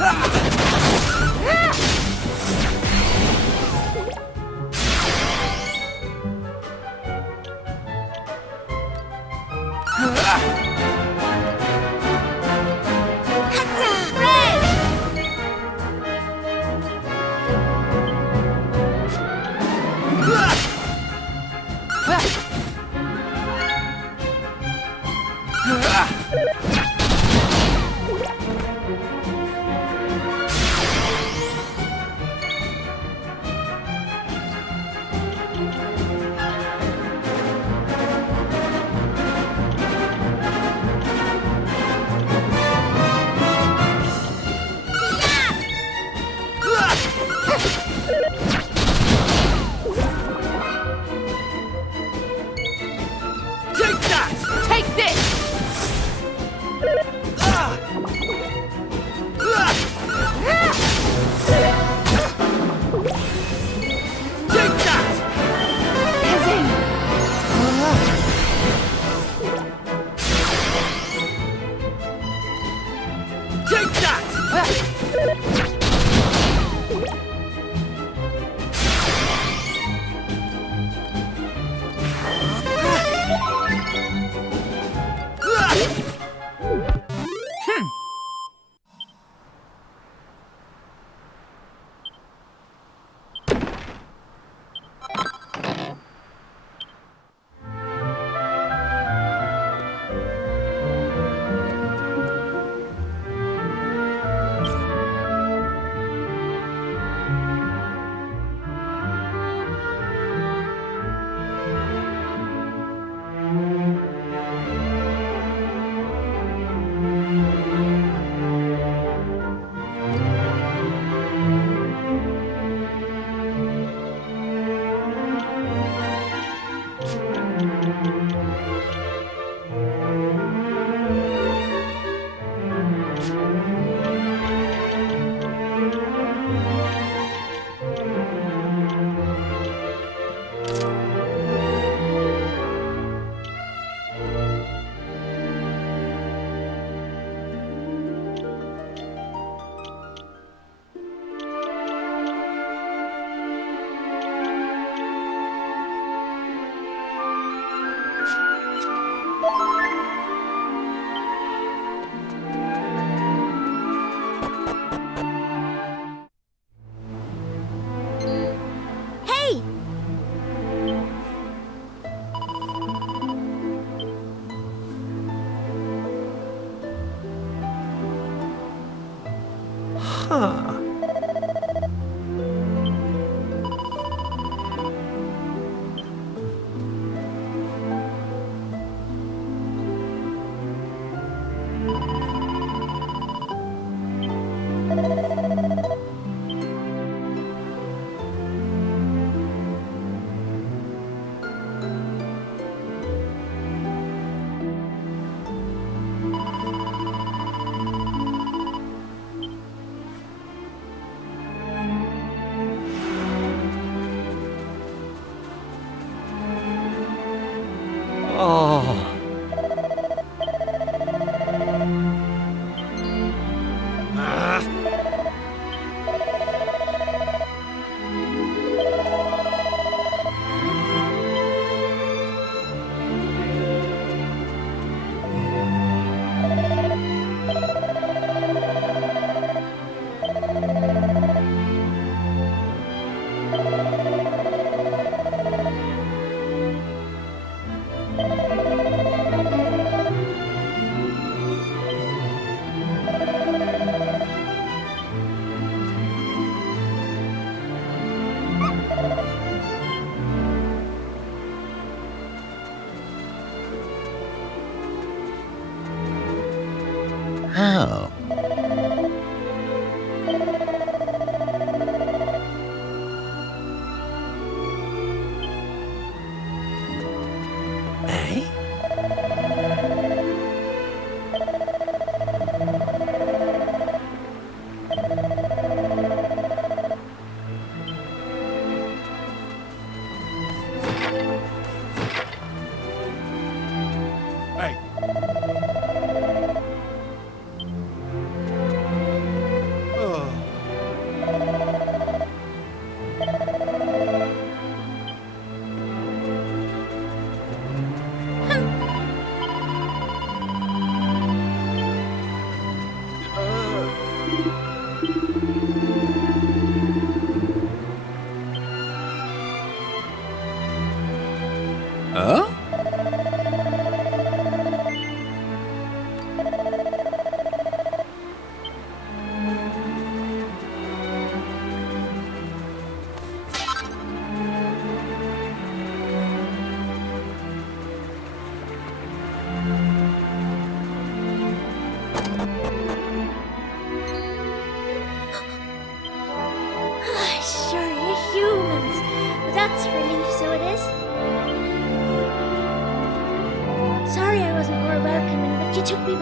Huh. Oh.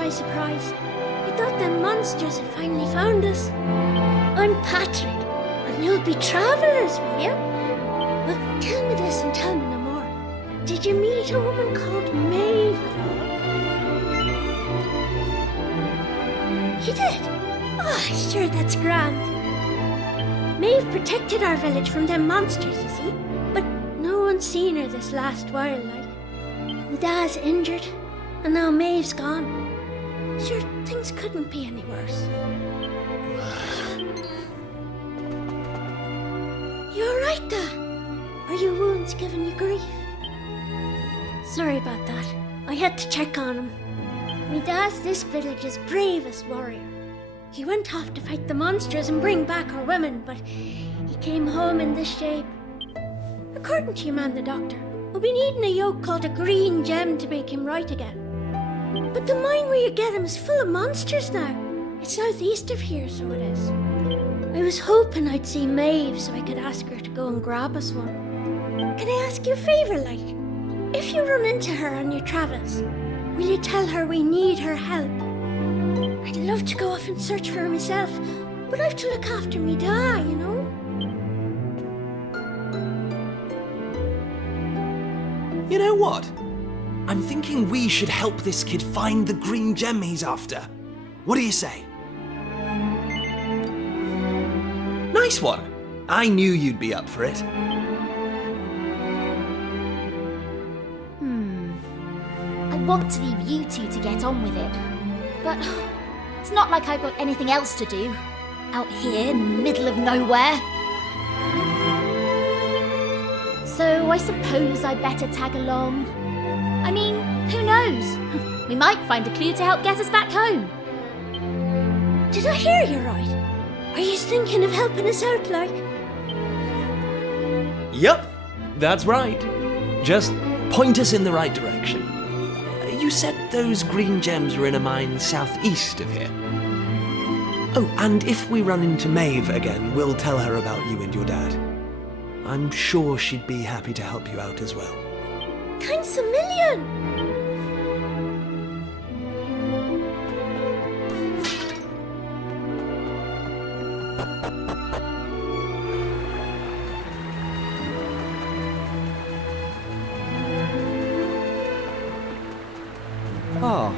my surprise. I thought the monsters had finally found us. I'm Patrick, and you'll be travellers, will you? Well, tell me this and tell me no more. Did you meet a woman called Maeve at all? You did? Oh, sure, that's grand. Maeve protected our village from them monsters, you see. But no one's seen her this last while, like. My dad's injured, and now Maeve's gone. Sure, things couldn't be any worse. You alright, Dad? Are your wounds giving you grief? Sorry about that. I had to check on him. My dad's this village's bravest warrior. He went off to fight the monsters and bring back our women, but he came home in this shape. According to your man, the doctor, we'll be needing a yoke called a green gem to make him right again. But the mine where you get him is full of monsters now. It's southeast of here, so it is. I was hoping I'd see Maeve so I could ask her to go and grab us one. Can I ask you a favour, like? If you run into her on your travels, will you tell her we need her help? I'd love to go off and search for her myself, but I have to look after me dad, you know? You know what? I'm thinking we should help this kid find the green gem he's after. What do you say? Nice one. I knew you'd be up for it. I want to leave you two to get on with it. But it's not like I've got anything else to do. Out here in the middle of nowhere. So I suppose I better tag along. I mean, who knows? We might find a clue to help get us back home. Did I hear you right? Are you thinking of helping us out, like? Yup, that's right. Just point us in the right direction. You said those green gems were in a mine southeast of here. Oh, and if we run into Maeve again, we'll tell her about you and your dad. I'm sure she'd be happy to help you out as well. Thanks a million! Ah.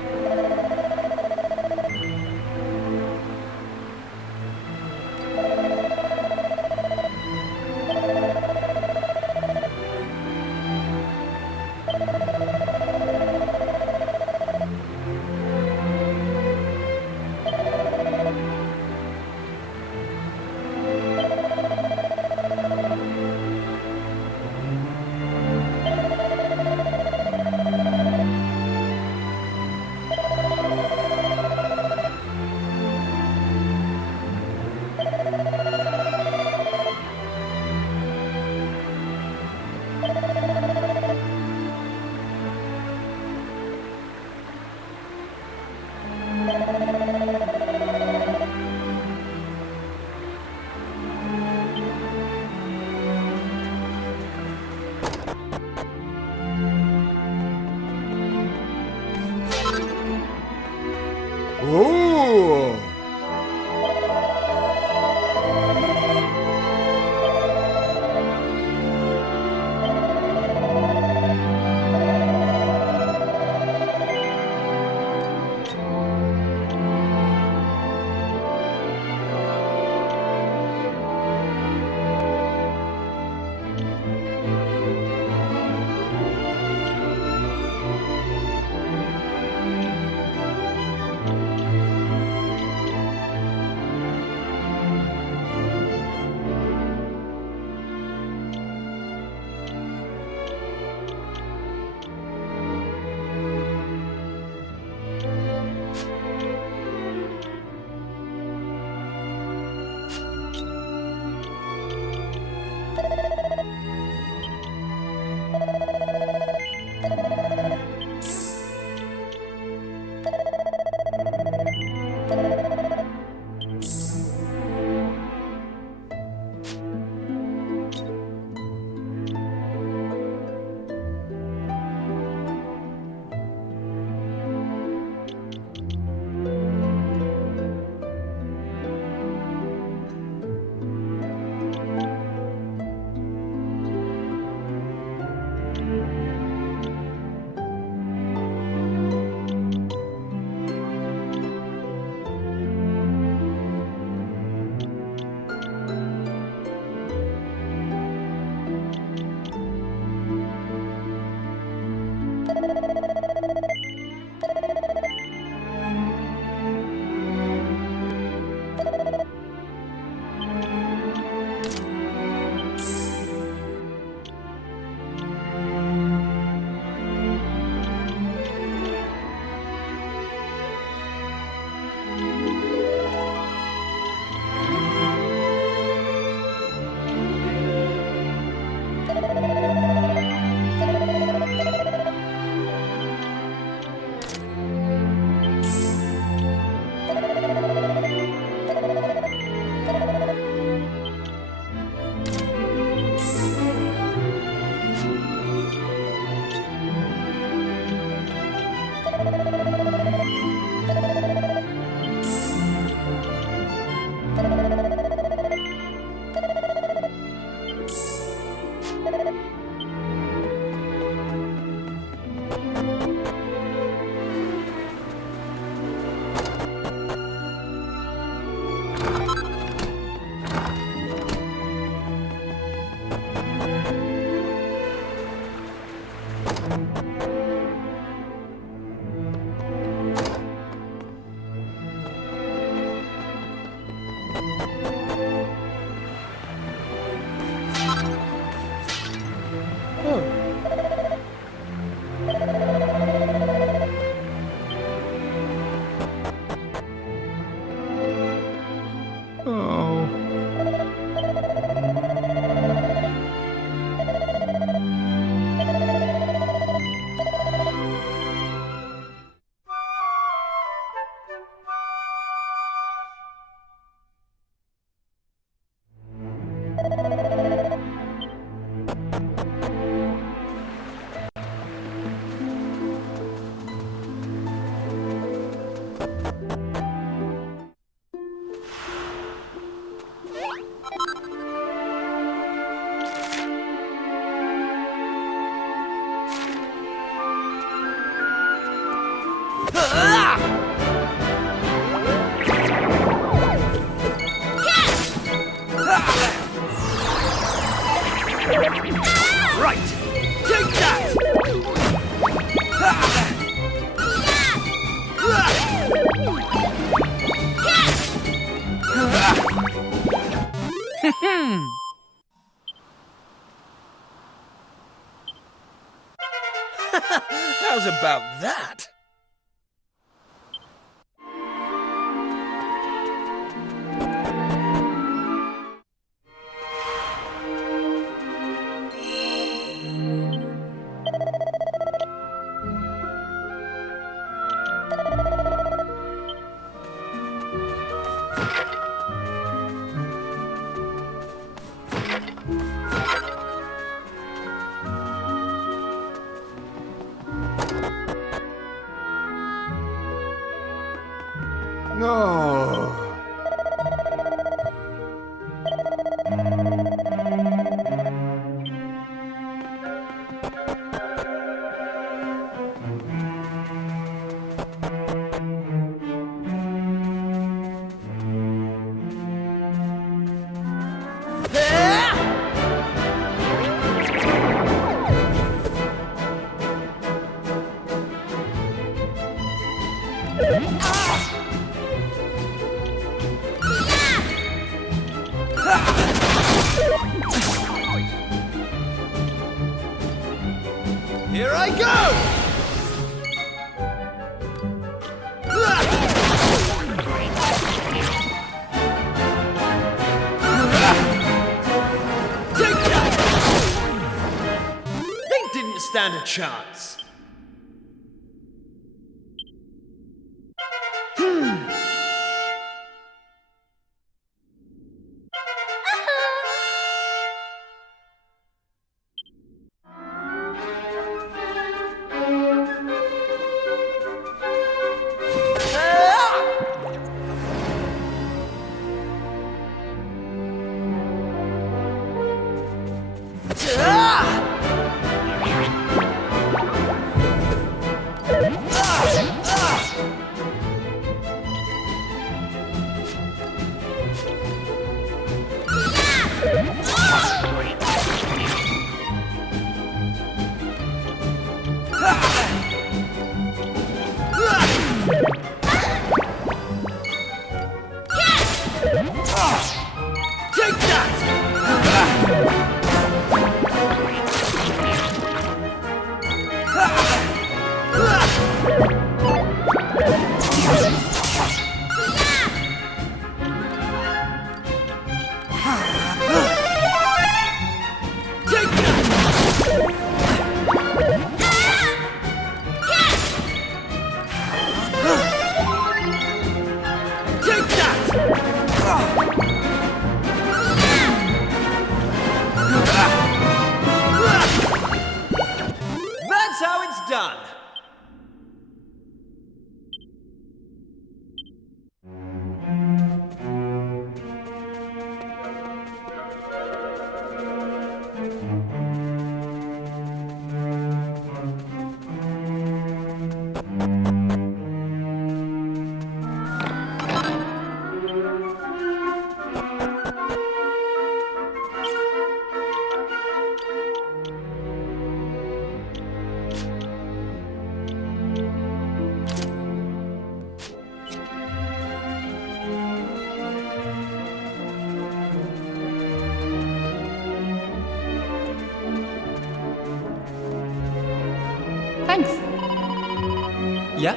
Right! Take that! How's about that? No. Here I go! Take that! They didn't stand a chance. Take that! Take that! Yeah?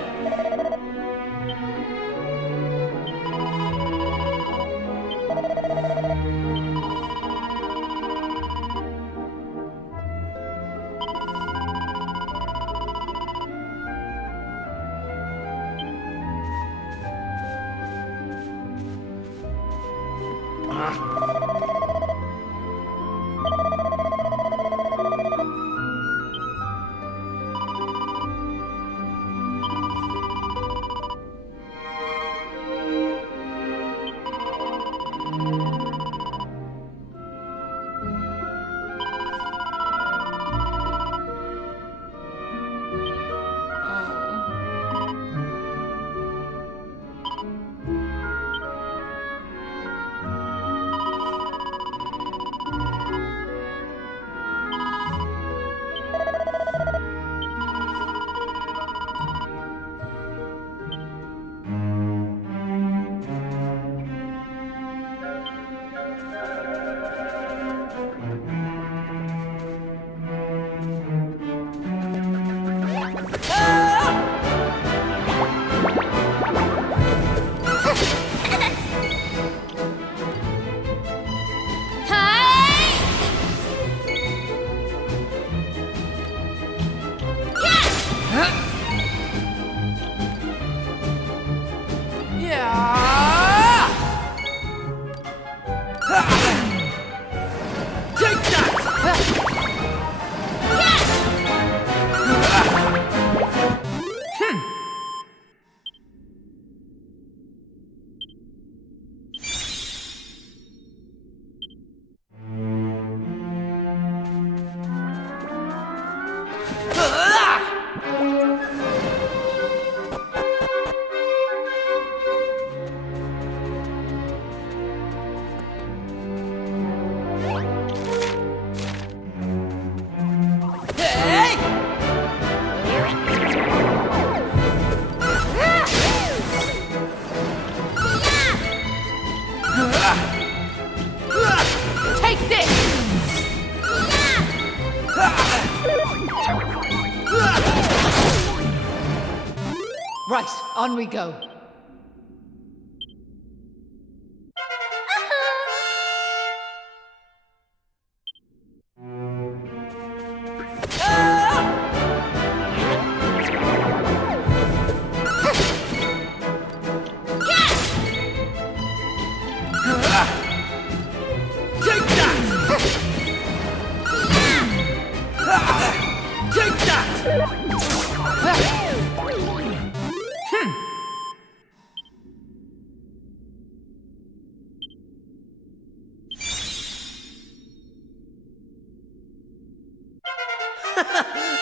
Right, on we go.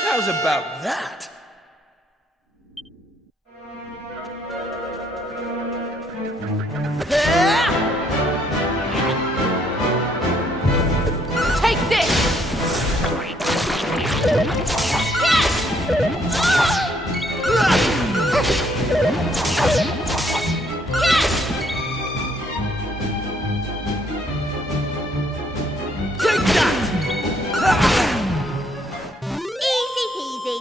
How's about that? Take this! Take that! Easy peasy.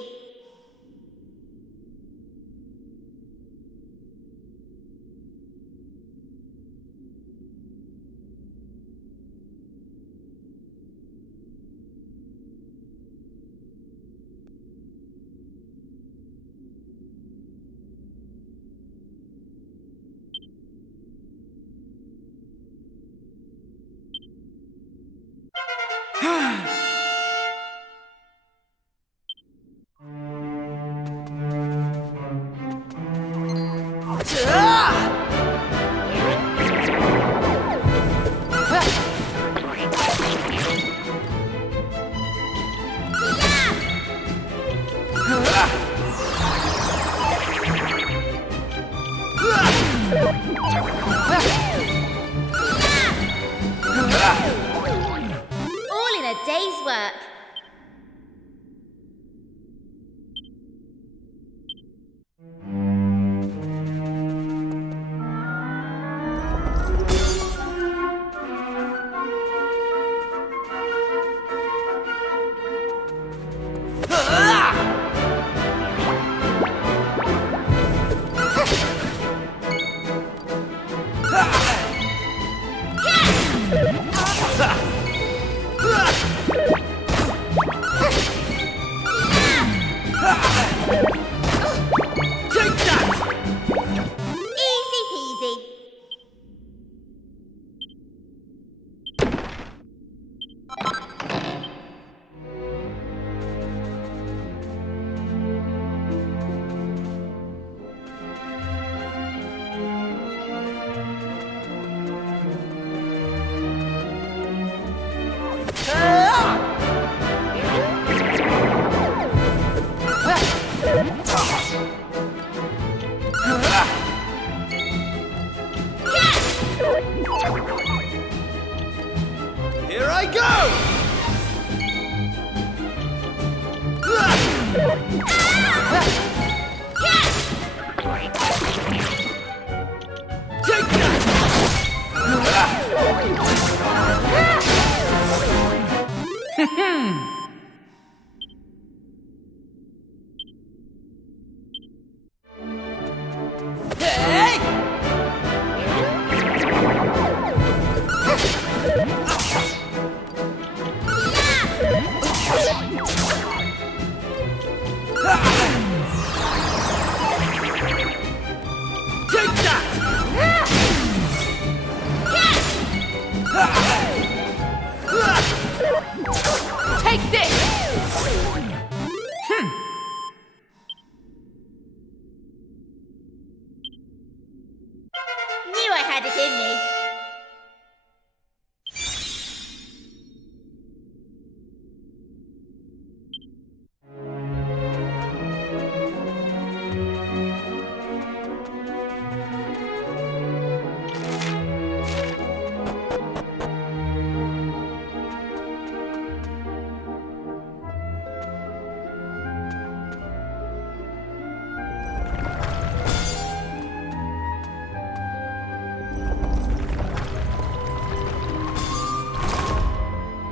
All in a day's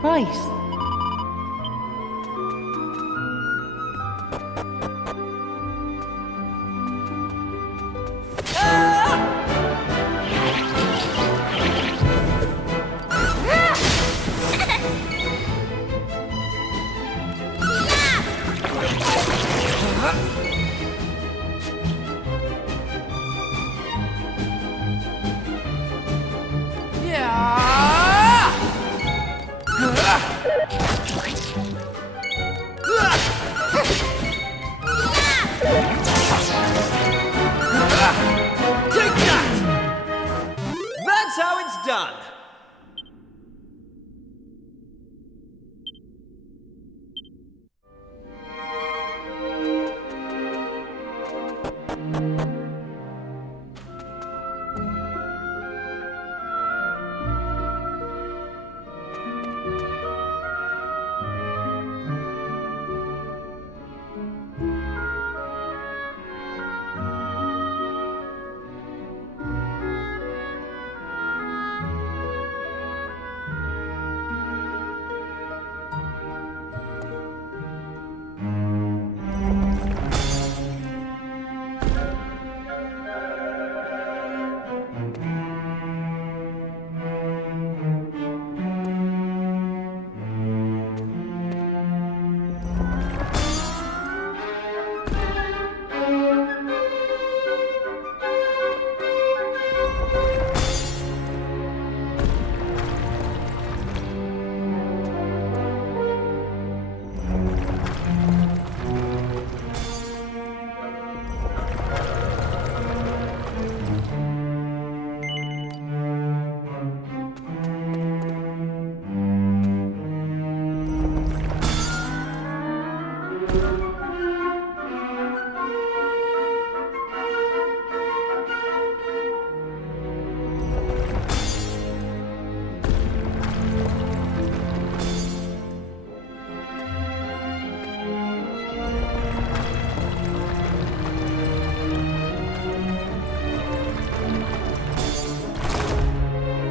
Right. Take that! That's how it's done.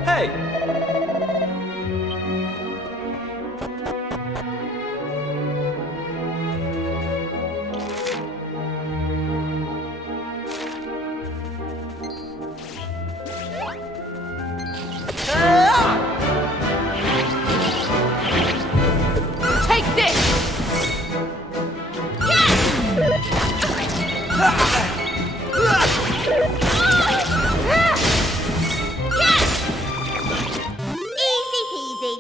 Hey! Take this! Easy peasy.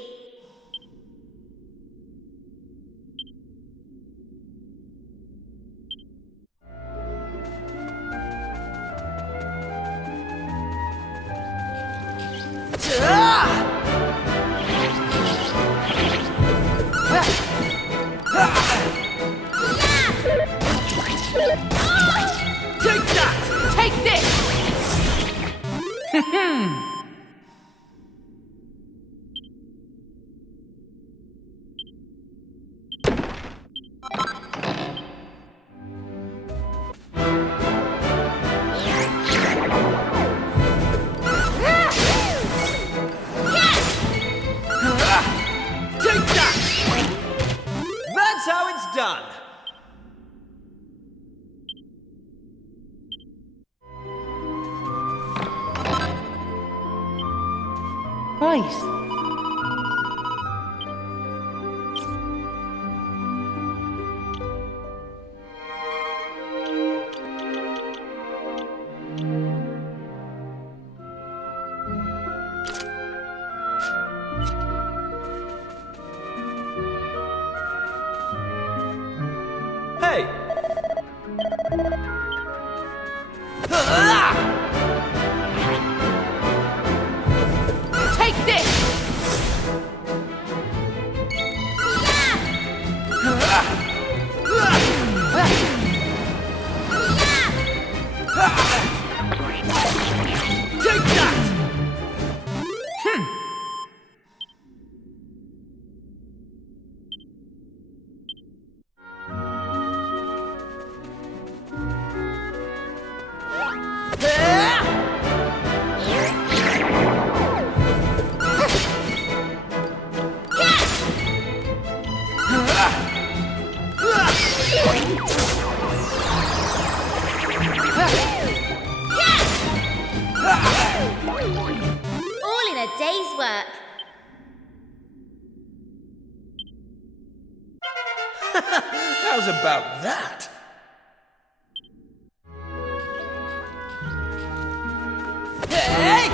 Take that! Take this! Take that! That's how it's done. Right. Hey! Take this! day's work. How's about that? Hey!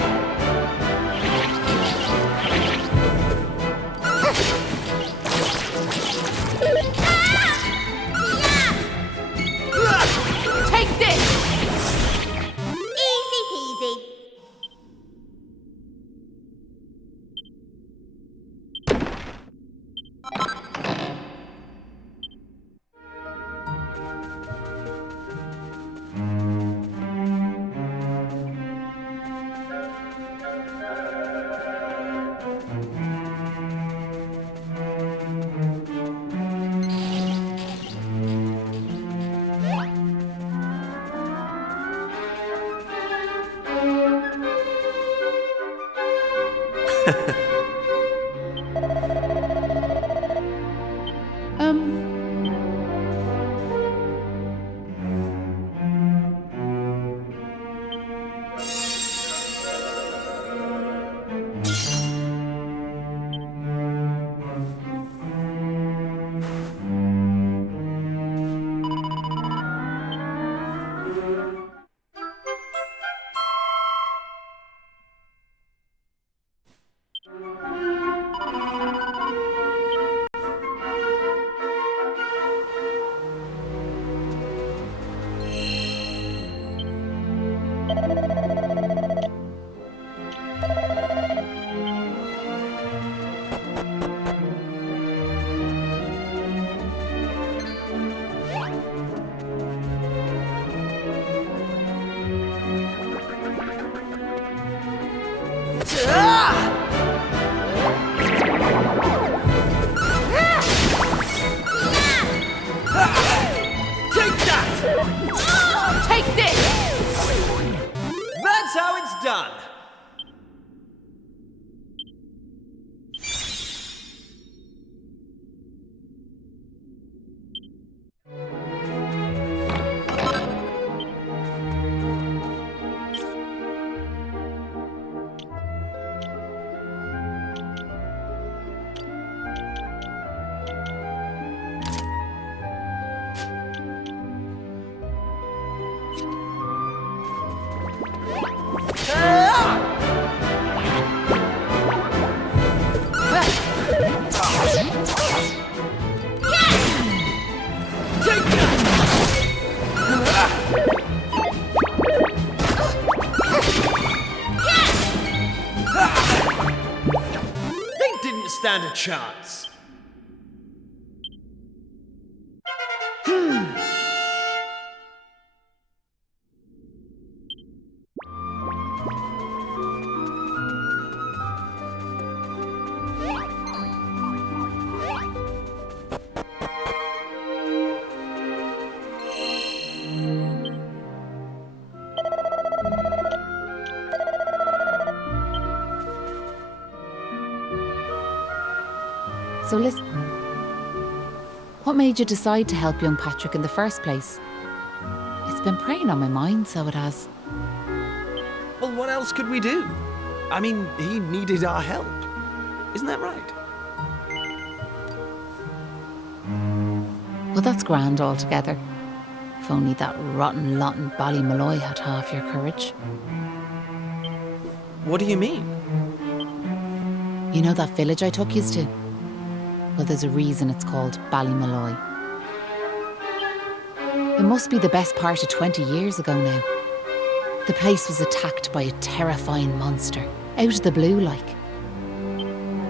Take this! Easy peasy. Take that! Take this! That's how it's done. They didn't stand a chance. So listen, what made you decide to help young Patrick in the first place? It's been preying on my mind, so it has. Well, what else could we do? I mean, he needed our help. Isn't that right? Well, that's grand altogether. If only that rotten lot in Ballymalloy had half your courage. What do you mean? You know that village I took yous to? Well, there's a reason it's called Ballymalloy. It must be the best part of 20 years ago now. The place was attacked by a terrifying monster, out of the blue like.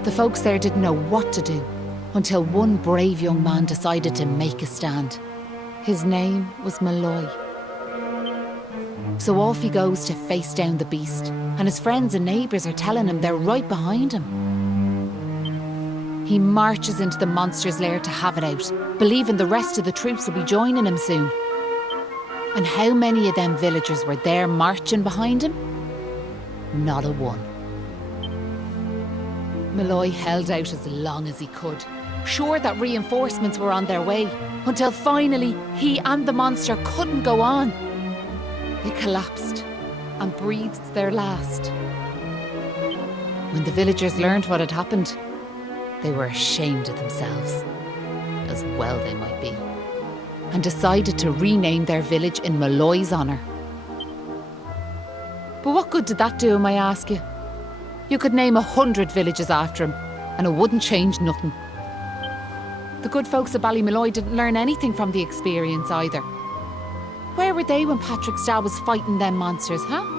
The folks there didn't know what to do until one brave young man decided to make a stand. His name was Malloy. So off he goes to face down the beast, and his friends and neighbours are telling him they're right behind him. He marches into the monster's lair to have it out, believing the rest of the troops will be joining him soon. And how many of them villagers were there marching behind him? Not a one. Malloy held out as long as he could, sure that reinforcements were on their way, until finally he and the monster couldn't go on. They collapsed and breathed their last. When the villagers learned what had happened, they were ashamed of themselves, as well they might be, and decided to rename their village in Malloy's honour. But what good did that do, I ask you? You could name 100 villages after him, and it wouldn't change nothing. The good folks of Ballymalloy didn't learn anything from the experience either. Where were they when Patrick Star was fighting them monsters, huh?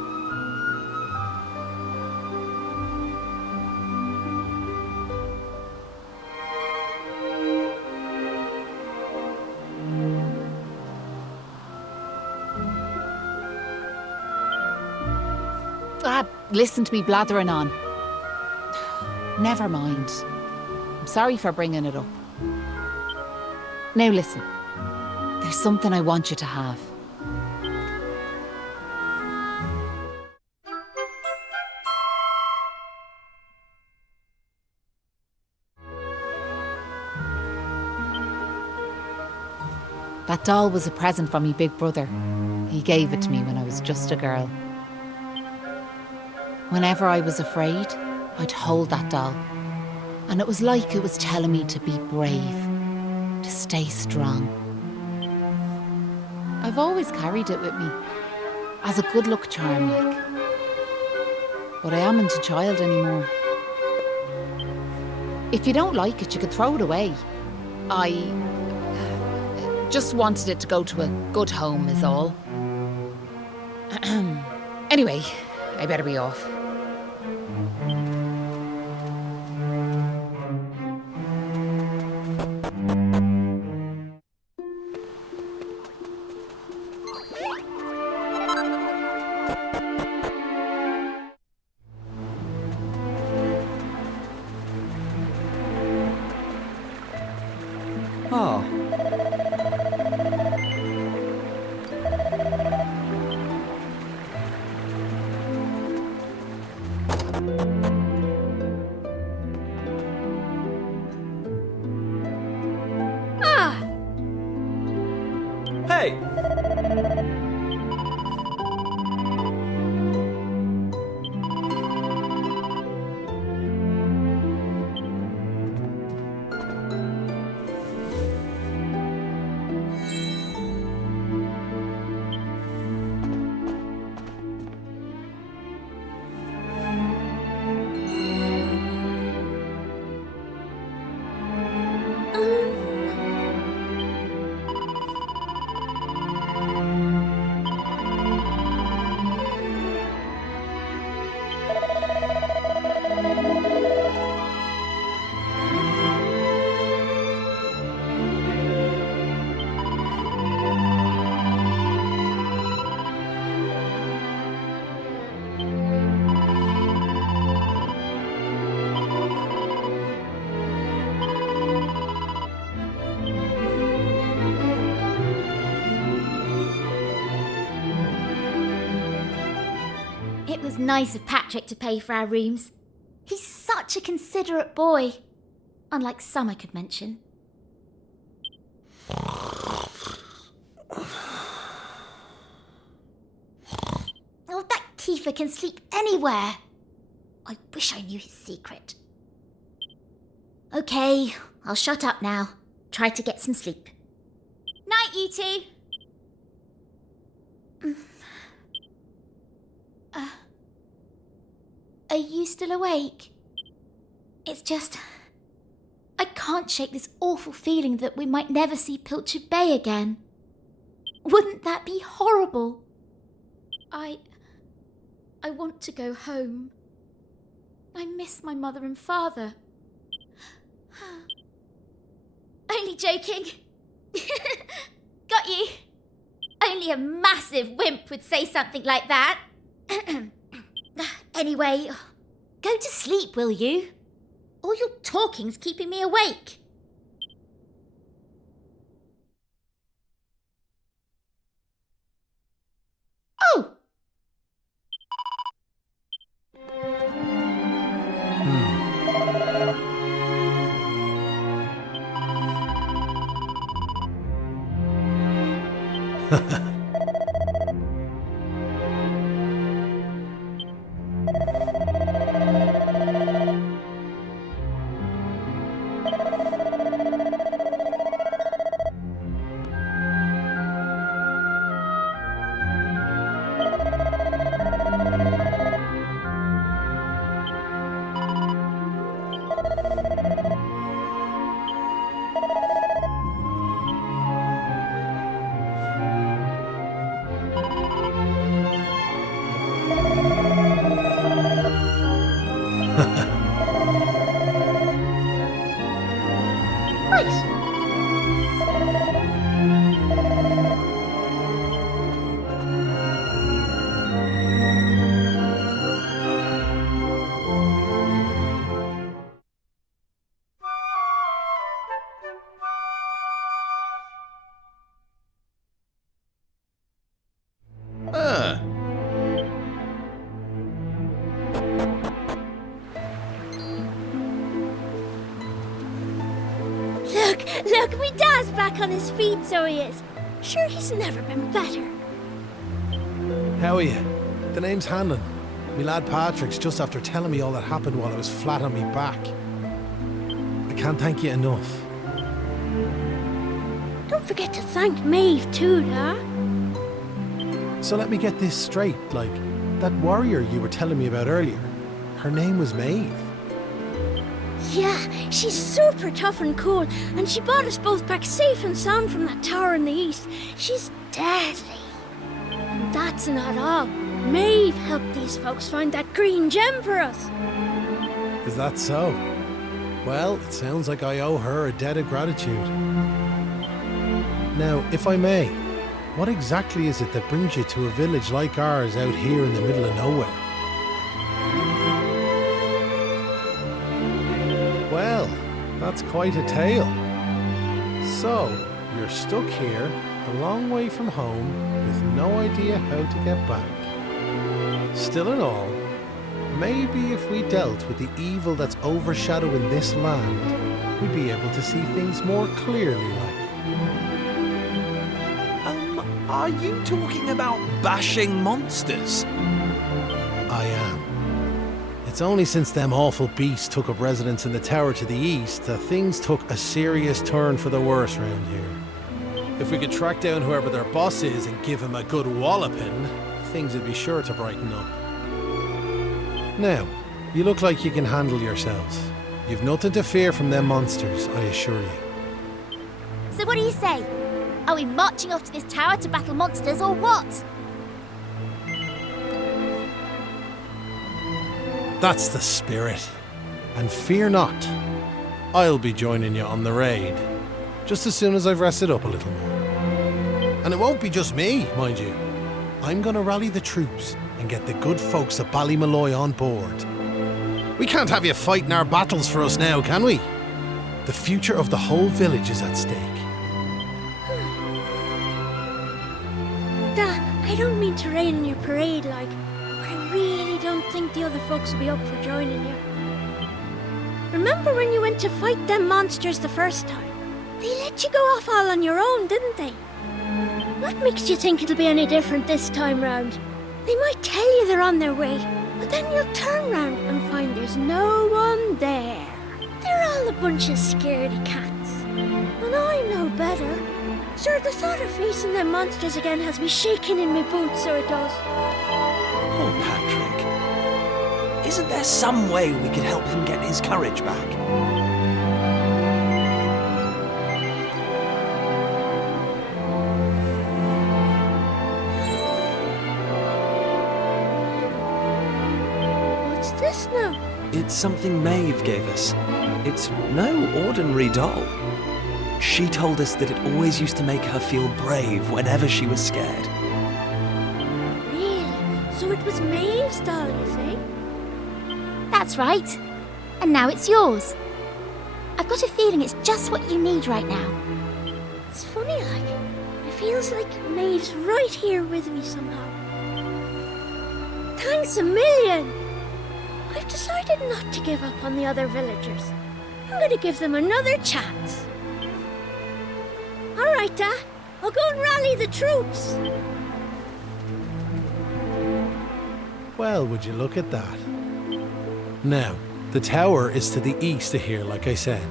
Listen to me blathering on. Never mind. I'm sorry for bringing it up. Now listen, there's something I want you to have. That doll was a present from me big brother. He gave it to me when I was just a girl. Whenever I was afraid, I'd hold that doll. And it was like it was telling me to be brave, to stay strong. I've always carried it with me, as a good luck charm, like. But I amn't a child anymore. If you don't like it, you could throw it away. I just wanted it to go to a good home is all. Anyway, I better be off. Ah. Hey! It was nice of Patrick to pay for our rooms. He's such a considerate boy. Unlike some I could mention. Oh, that Kiefer can sleep anywhere. I wish I knew his secret. Okay, I'll shut up now. Try to get some sleep. Night, you two. Are you still awake? It's just... I can't shake this awful feeling that we might never see Pilchard Bay again. Wouldn't that be horrible? I want to go home. I miss my mother and father. Only joking. Got you. Only a massive wimp would say something like that. Anyway, go to sleep, will you? All your talking's keeping me awake. Oh! Look, me dad's back on his feet, so he is. Sure, he's never been better. How are you? The name's Hanlon. Me lad Patrick's just after telling me all that happened while I was flat on me back. I can't thank you enough. Don't forget to thank Maeve too, Dad. So let me get this straight, like, that warrior you were telling me about earlier, her name was Maeve. Yeah, she's super tough and cool, and she brought us both back safe and sound from that tower in the east. She's deadly. And that's not all. Maeve helped these folks find that green gem for us. Is that so? Well, it sounds like I owe her a debt of gratitude. Now, if I may, what exactly is it that brings you to a village like ours out here in the middle of nowhere? Well, that's quite a tale. So, you're stuck here, a long way from home, with no idea how to get back. Still in all, maybe if we dealt with the evil that's overshadowing this land, we'd be able to see things more clearly, like. Are you talking about bashing monsters? I am. It's only since them awful beasts took up residence in the tower to the east that things took a serious turn for the worse round here. If we could track down whoever their boss is and give him a good walloping, things would be sure to brighten up. Now, you look like you can handle yourselves. You've nothing to fear from them monsters, I assure you. So what do you say? Are we marching off to this tower to battle monsters or what? That's the spirit. And fear not. I'll be joining you on the raid, just as soon as I've rested up a little more. And it won't be just me, mind you. I'm gonna rally the troops and get the good folks of Ballymalloy on board. We can't have you fighting our battles for us now, can we? The future of the whole village is at stake. Dad, I don't mean to rain on your parade, like, but I really don't think the other folks will be up for joining you. Remember when you went to fight them monsters the first time? They let you go off all on your own, didn't they? What makes you think it'll be any different this time round? They might tell you they're on their way, but then you'll turn round and find there's no one there. They're all a bunch of scaredy cats. And I know better. Sir, the thought of facing them monsters again has me shaking in my boots, so it does. Poor Patrick. Isn't there some way we could help him get his courage back? What's this now? It's something Maeve gave us. It's no ordinary doll. She told us that it always used to make her feel brave whenever she was scared. Really? So it was Maeve's doll, you say? That's right. And now it's yours. I've got a feeling it's just what you need right now. It's funny, like, it feels like Maeve's right here with me somehow. Thanks a million! I've decided not to give up on the other villagers. I'm going to give them another chance. All right, Dad. I'll go and rally the troops. Well, would you look at that? Now, the tower is to the east of here, like I said.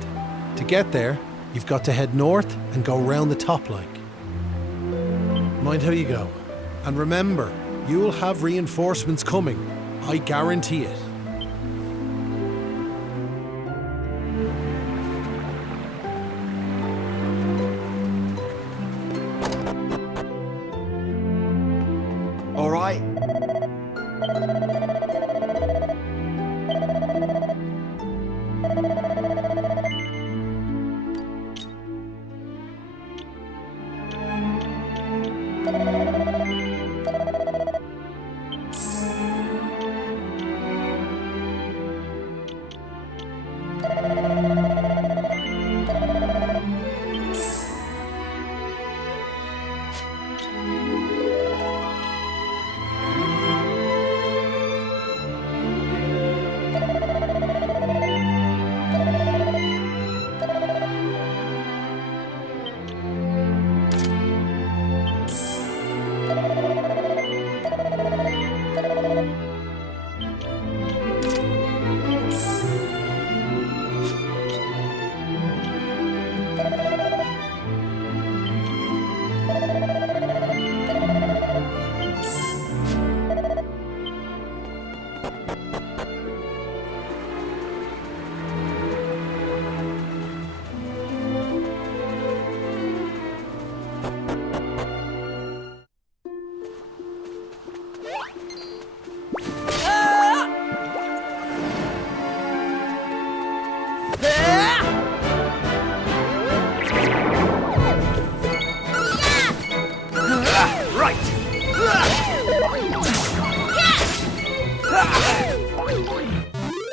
To get there, you've got to head north and go round the top like. Mind how you go. And remember, you'll have reinforcements coming. I guarantee it. All right.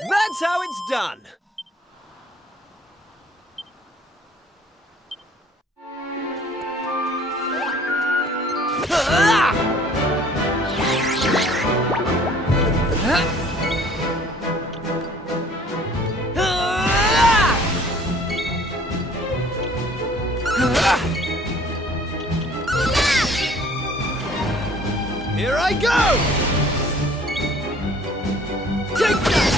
That's how it's done. Here I go! Take that!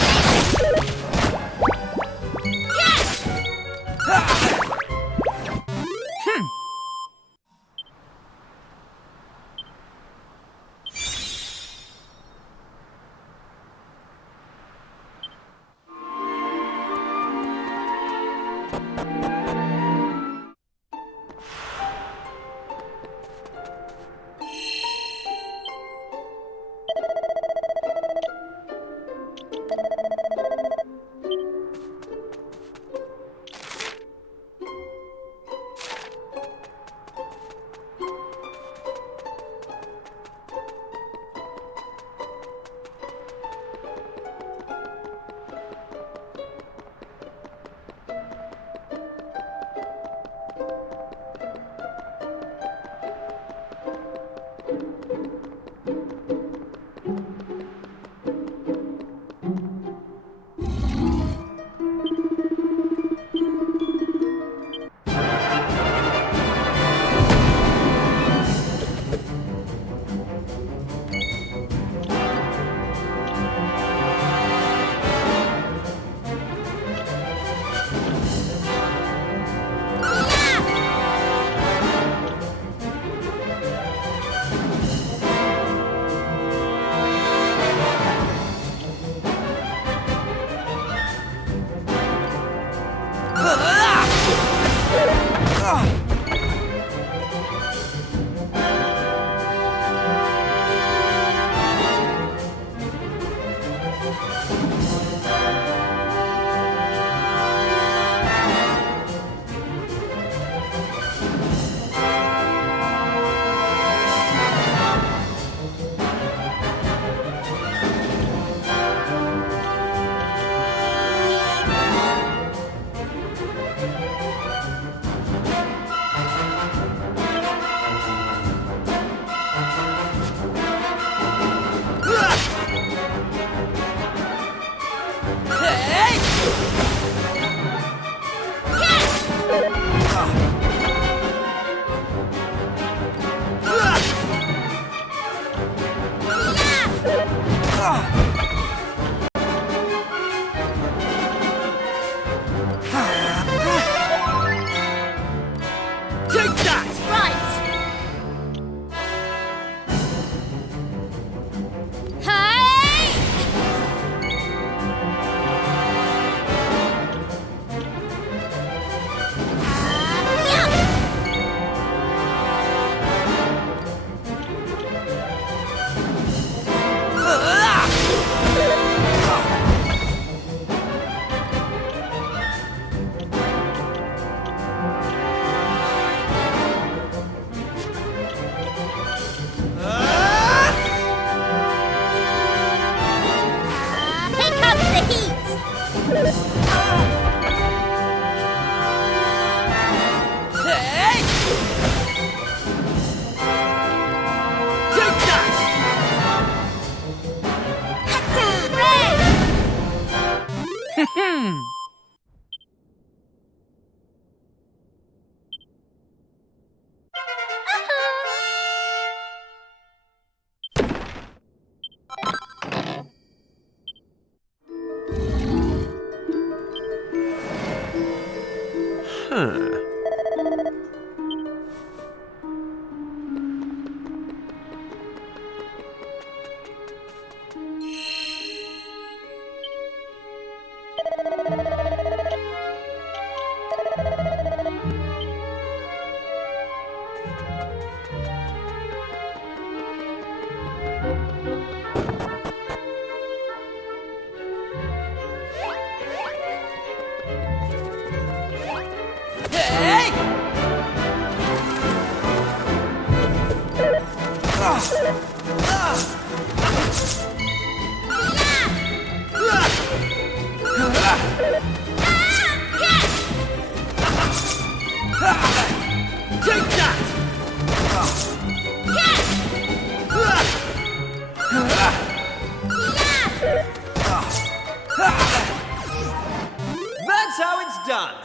done.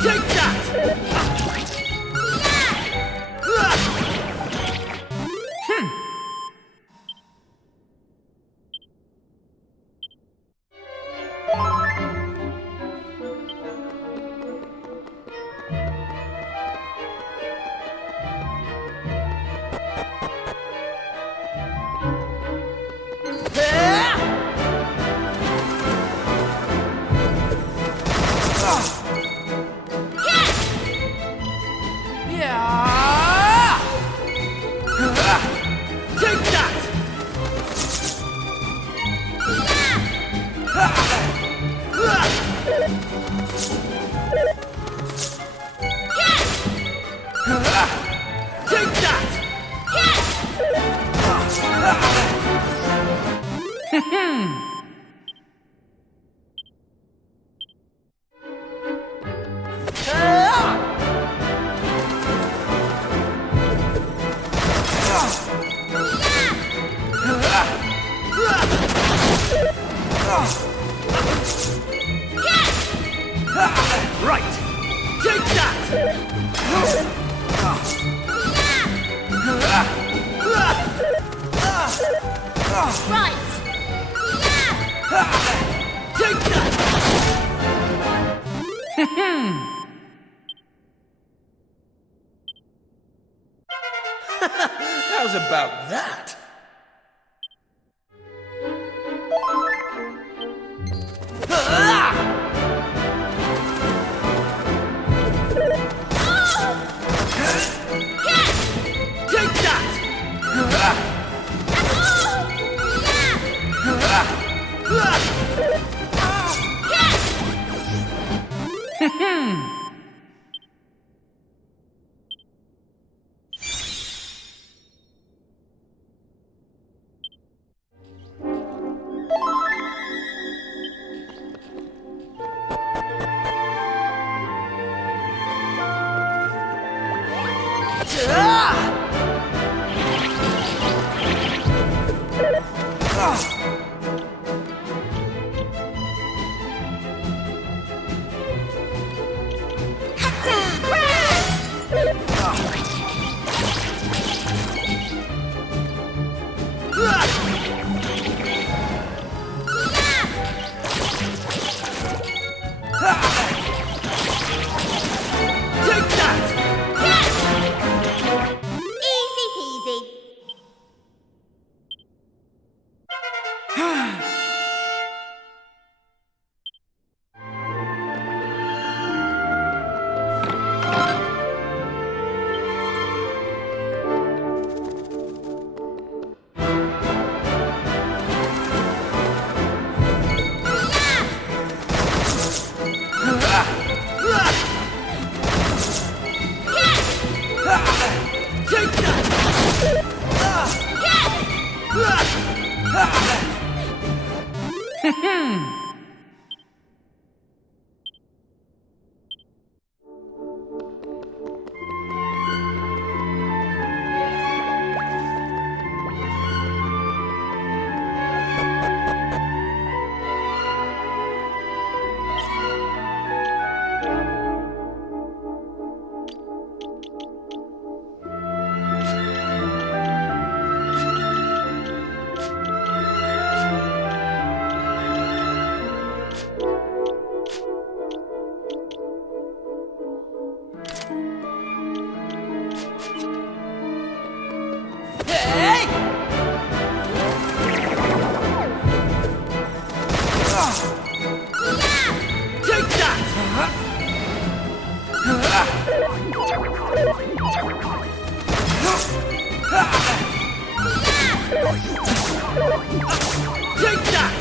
Take that! Take that! Take that! Right! Take that! Right! Take that! How's about that? Take that! Take that! Easy peasy. Take that! Take that!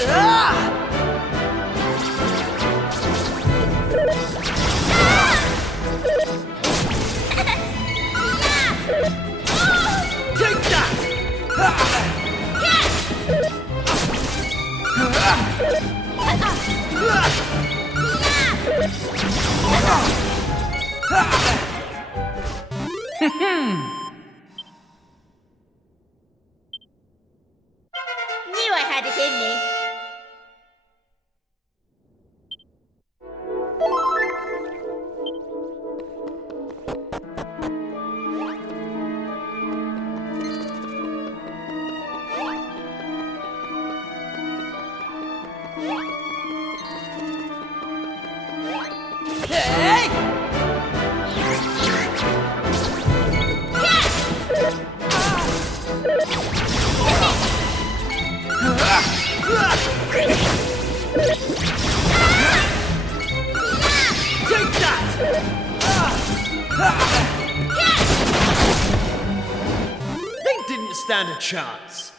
Take that! Knew I had it in me. Take that! They didn't stand a chance.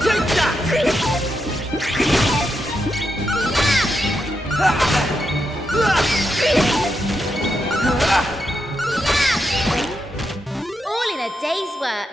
Take that! All in a day's work.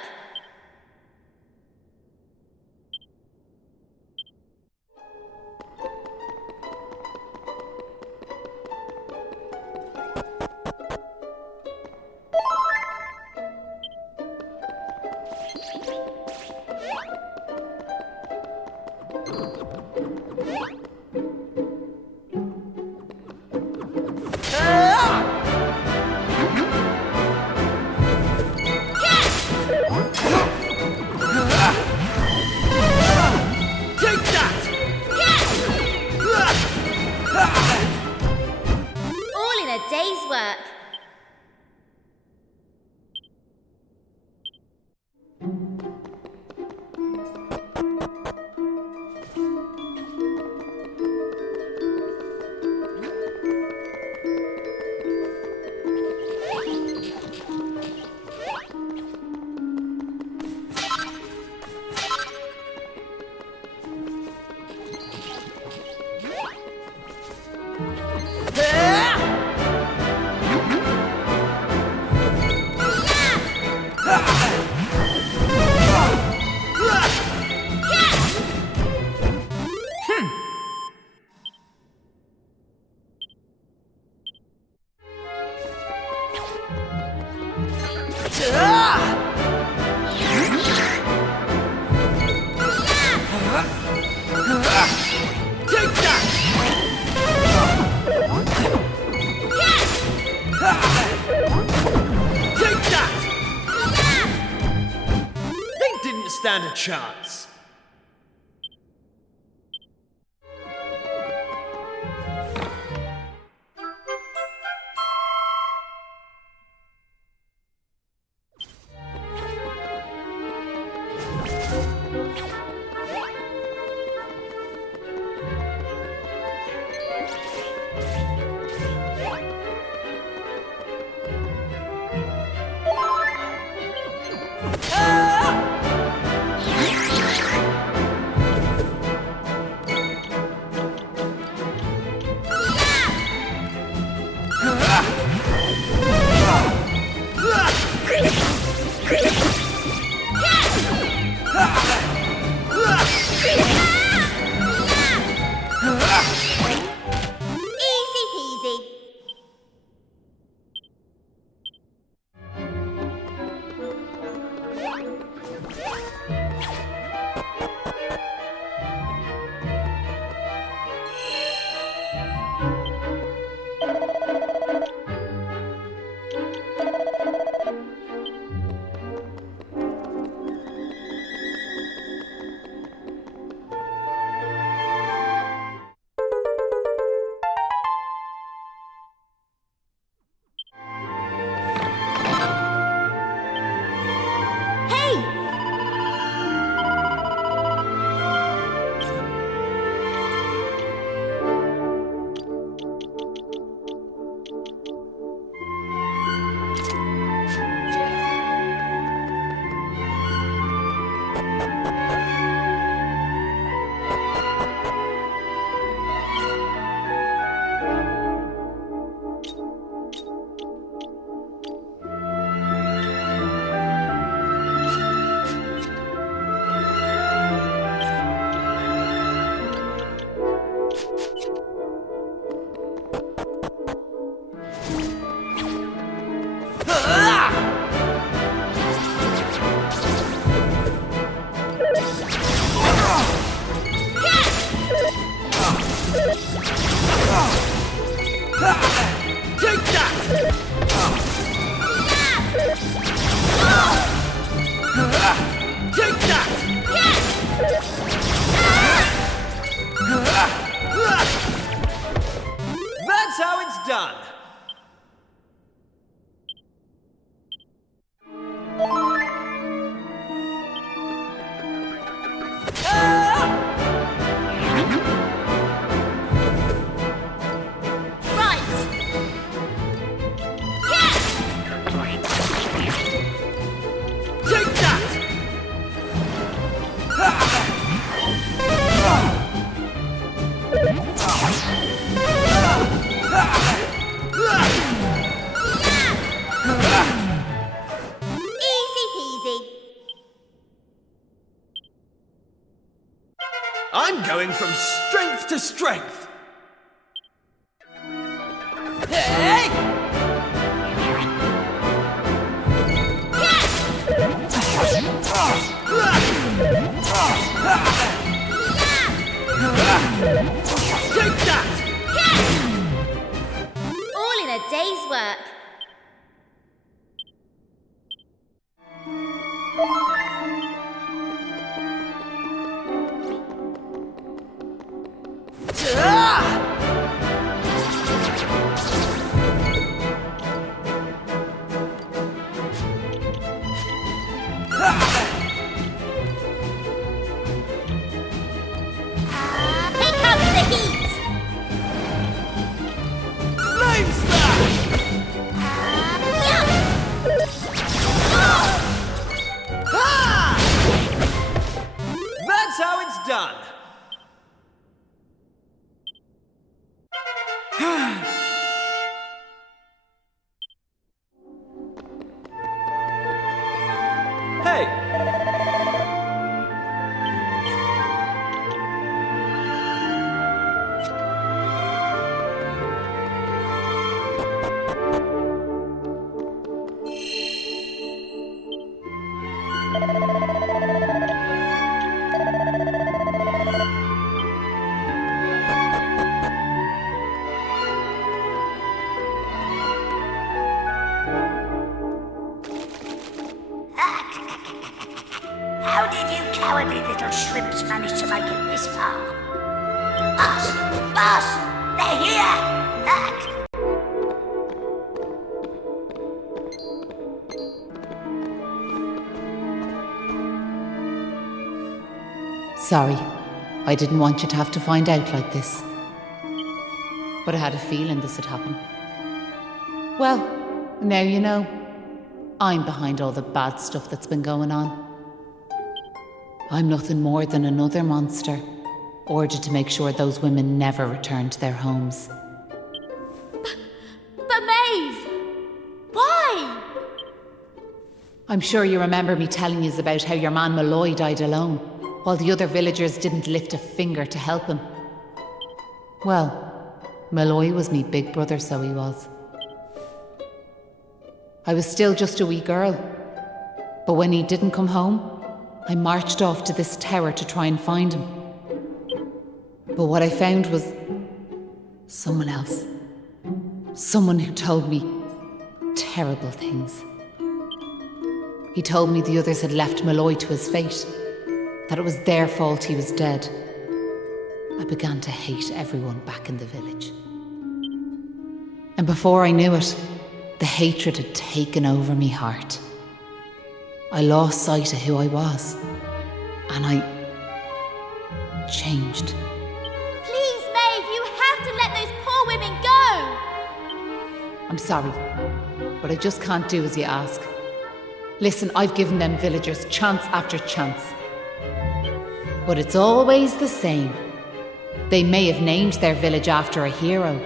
Take that! All in a day's work. Take that! Take that! They didn't stand a chance. Easy peasy. Take that! Take that! That's how it's done. I'm going from strength to strength. Hey! Take that! All in a day's work. Here comes the heat! Flame slash! Ah! That's how it's done. Hey! How did you cowardly little shrimps manage to make it this far? Boss! Boss! They're here! Sorry, I didn't want you to have to find out like this. But I had a feeling this would happen. Well, now you know. I'm behind all the bad stuff that's been going on. I'm nothing more than another monster, ordered to make sure those women never return to their homes. But Maeve! Why? I'm sure you remember me telling you about how your man Malloy died alone, while the other villagers didn't lift a finger to help him. Well, Malloy was me big brother, so he was. I was still just a wee girl, but when he didn't come home, I marched off to this tower to try and find him. But what I found was someone else. Someone who told me terrible things. He told me the others had left Malloy to his fate, that it was their fault he was dead. I began to hate everyone back in the village. And before I knew it, the hatred had taken over me heart. I lost sight of who I was, and I changed. Please, Maeve, you have to let those poor women go! I'm sorry, but I just can't do as you ask. Listen, I've given them villagers chance after chance. But it's always the same. They may have named their village after a hero,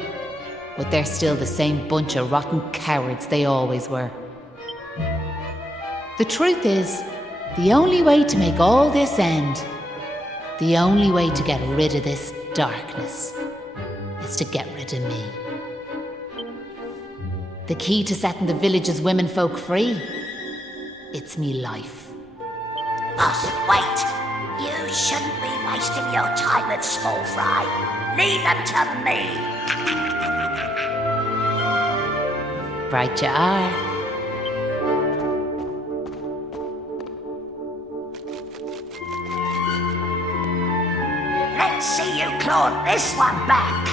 but they're still the same bunch of rotten cowards they always were. The truth is, the only way to make all this end, the only way to get rid of this darkness, is to get rid of me. The key to setting the village's womenfolk free? It's me life. But wait! You shouldn't be wasting your time with small fry. Leave them to me. Right you are. Let's see you claw this one back.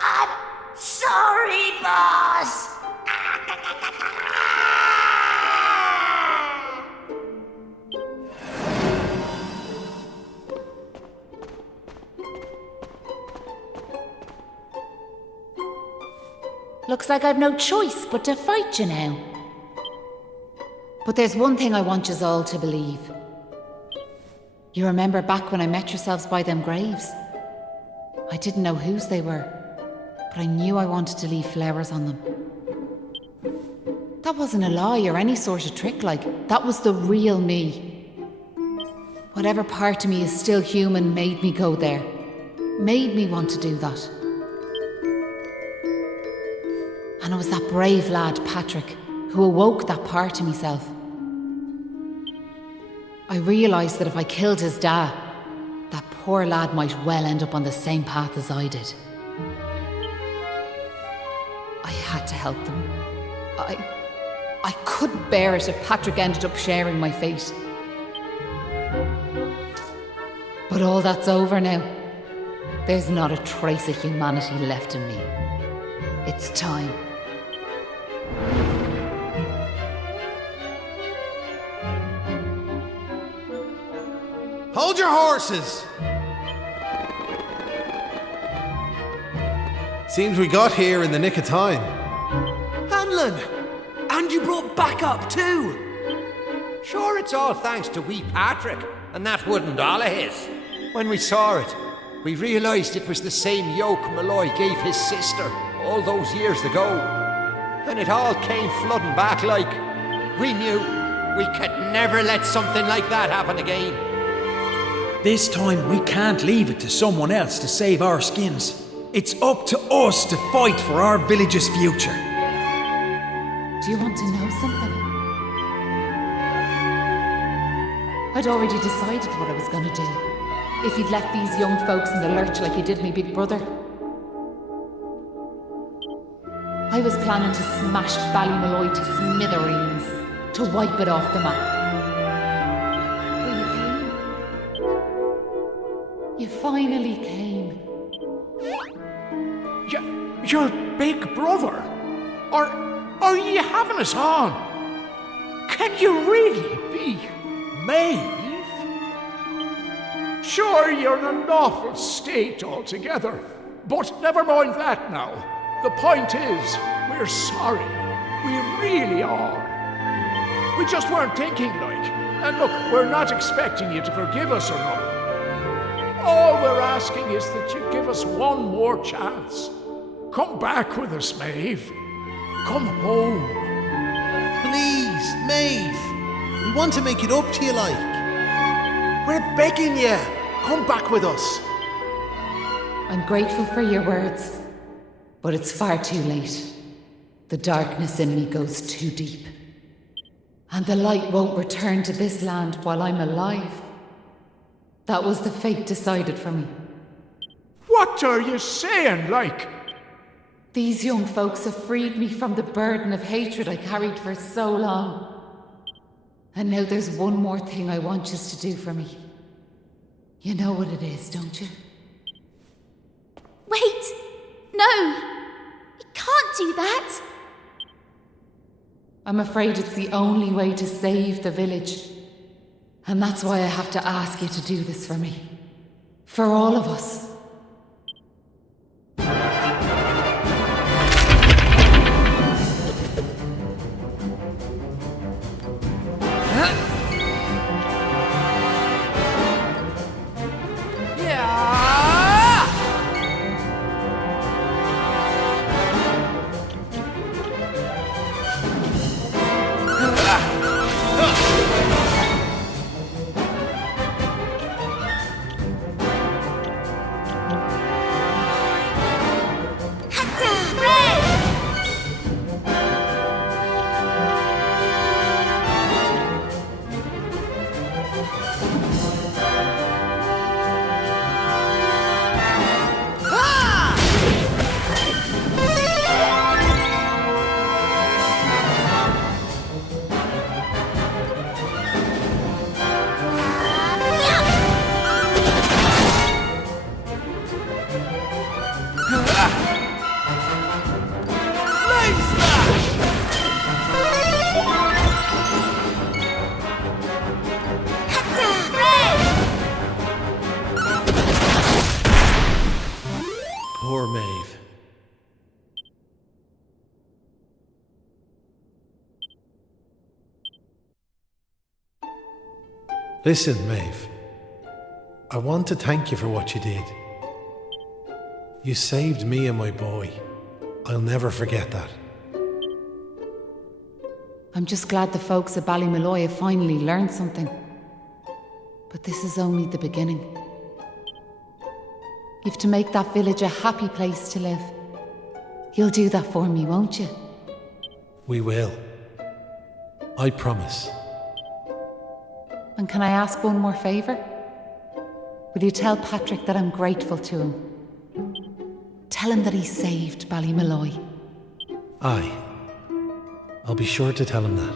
I'm sorry, boss. Looks like I've no choice but to fight you now. But there's one thing I want yous all to believe. You remember back when I met yourselves by them graves? I didn't know whose they were, but I knew I wanted to leave flowers on them. That wasn't a lie or any sort of trick, that was the real me. Whatever part of me is still human made me go there, made me want to do that. And it was that brave lad, Patrick, who awoke that part of myself. I realised that if I killed his dad, that poor lad might well end up on the same path as I did. I had to help them. I couldn't bear it if Patrick ended up sharing my fate. But all that's over now. There's not a trace of humanity left in me. It's time. Hold your horses! Seems we got here in the nick of time. Hanlon! And you brought backup too! Sure, it's all thanks to wee Patrick and that wooden doll of his. When we saw it, we realised it was the same yoke Malloy gave his sister all those years ago. And it all came flooding back like we knew we could never let something like that happen again. This time we can't leave it to someone else to save our skins. It's up to us to fight for our village's future. Do you want to know something? I'd already decided what I was going to do. If you'd left these young folks in the lurch like you did me big brother. I was planning to smash Ballymalloy to smithereens, to wipe it off the map. But you came. You finally came. Your big brother? Are you having us on? Can you really be Maeve? Sure, you're in an awful state altogether, but never mind that now. The point is, we're sorry. We really are. We just weren't thinking, like. And look, we're not expecting you to forgive us or not. All we're asking is that you give us one more chance. Come back with us, Maeve. Come home. Please, Maeve. We want to make it up to you, like. We're begging you. Come back with us. I'm grateful for your words, but it's far too late. The darkness in me goes too deep. And the light won't return to this land while I'm alive. That was the fate decided for me. What are you saying, like? These young folks have freed me from the burden of hatred I carried for so long. And now there's one more thing I want you to do for me. You know what it is, don't you? Wait! No! You can't do that! I'm afraid it's the only way to save the village. And that's why I have to ask you to do this for me. For all of us. Poor Maeve. Listen, Maeve. I want to thank you for what you did. You saved me and my boy. I'll never forget that. I'm just glad the folks at Ballymalloy have finally learned something. But this is only the beginning. You've to make that village a happy place to live. You'll do that for me, won't you? We will. I promise. And can I ask one more favour? Will you tell Patrick that I'm grateful to him? Tell him that he saved Ballymalloy. Aye. I'll be sure to tell him that.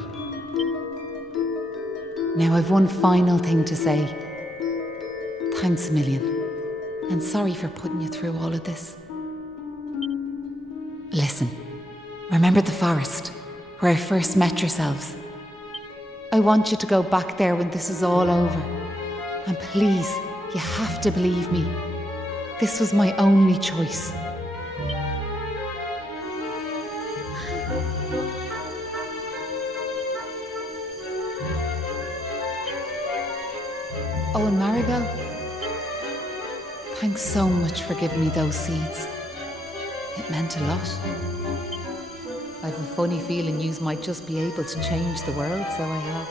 Now I've one final thing to say. Thanks a million. And sorry for putting you through all of this. Listen, remember the forest, where I first met yourselves? I want you to go back there when this is all over. And please, you have to believe me. This was my only choice. Oh, and Maribel, thanks so much for giving me those seeds. It meant a lot. I've a funny feeling yous might just be able to change the world, so I have.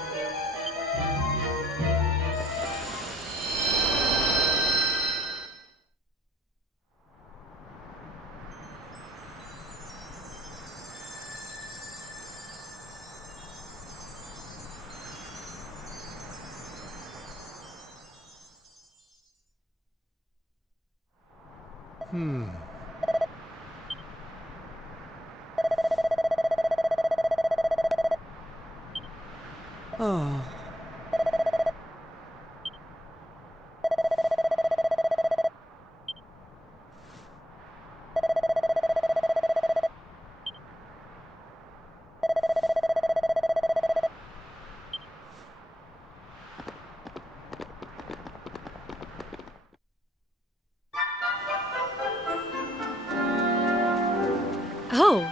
Oh. Oh. Oh.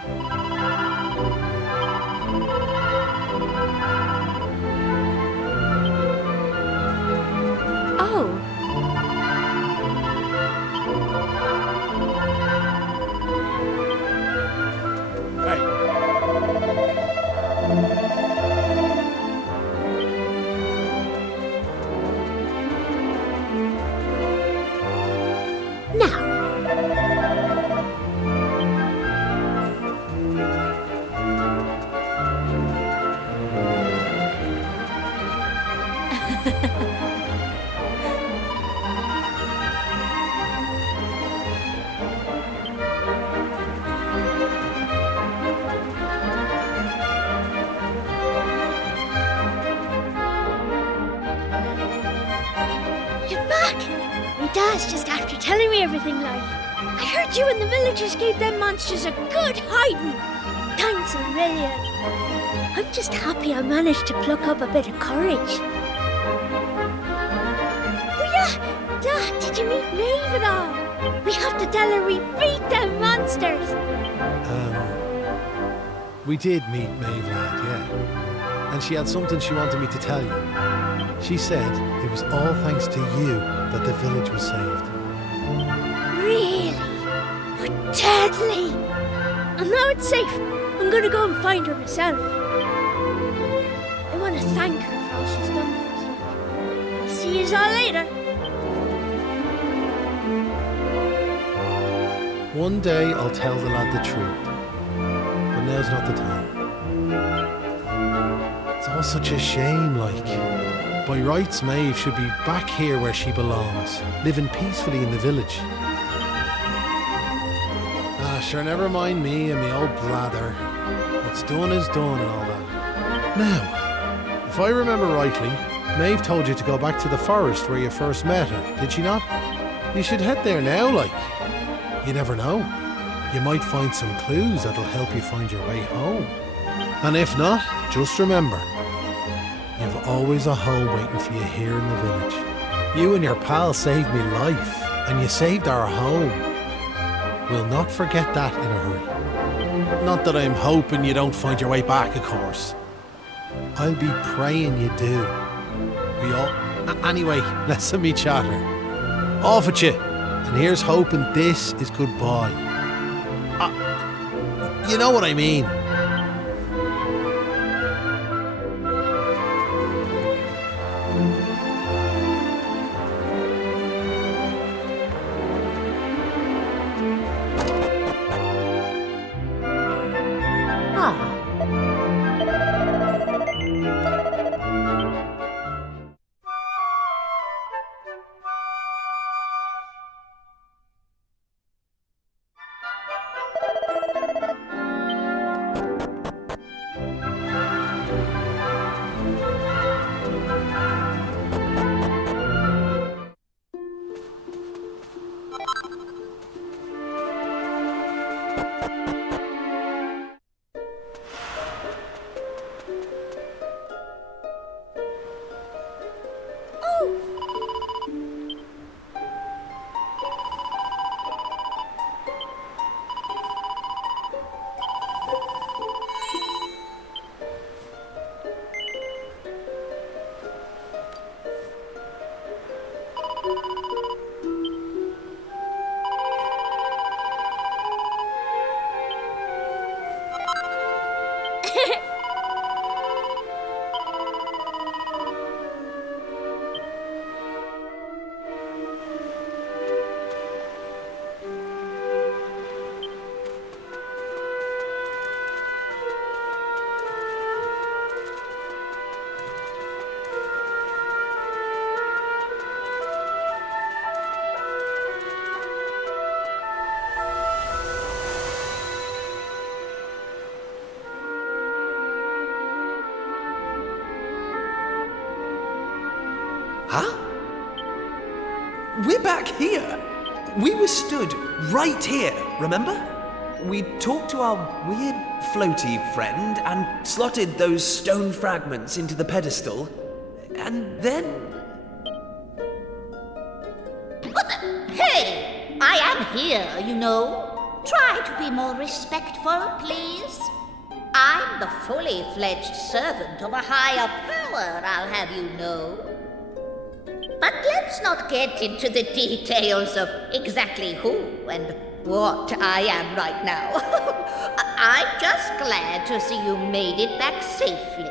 You're back! My dad's just after telling me everything, like. I heard you and the villagers gave them monsters a good hiding. Thanks a million. I'm just happy I managed to pluck up a bit of courage. Oh yeah! Dad, did you meet Maeve at all? We have to tell her we beat them monsters. We did meet Maeve, lad, yeah. And she had something she wanted me to tell you. She said it was all thanks to you that the village was saved. Really? Oh, deadly! And now it's safe. I'm gonna go and find her myself. I want to thank her for all she's done for us. I'll see you all later. One day I'll tell the lad the truth. But now's not the time. It's all such a shame, like. By rights, Maeve should be back here where she belongs, living peacefully in the village. Sure, never mind me and me old blather. What's done is done and all that. Now, if I remember rightly, Maeve told you to go back to the forest where you first met her, did she not? You should head there now, like. You never know. You might find some clues that'll help you find your way home. And if not, just remember, you've always a home waiting for you here in the village. You and your pal saved me life, and you saved our home. We'll not forget that in a hurry. Not that I'm hoping you don't find your way back, of course. I'll be praying you do. We all... Anyway, listen me chatter. Off at you. And here's hoping this is goodbye. You know what I mean. We're back here. We were stood right here, remember? We talked to our weird floaty friend and slotted those stone fragments into the pedestal. And then... Hey! I am here, you know. Try to be more respectful, please. I'm the fully fledged servant of a higher power, I'll have you know. But let's not get into the details of exactly who and what I am right now. I'm just glad to see you made it back safely.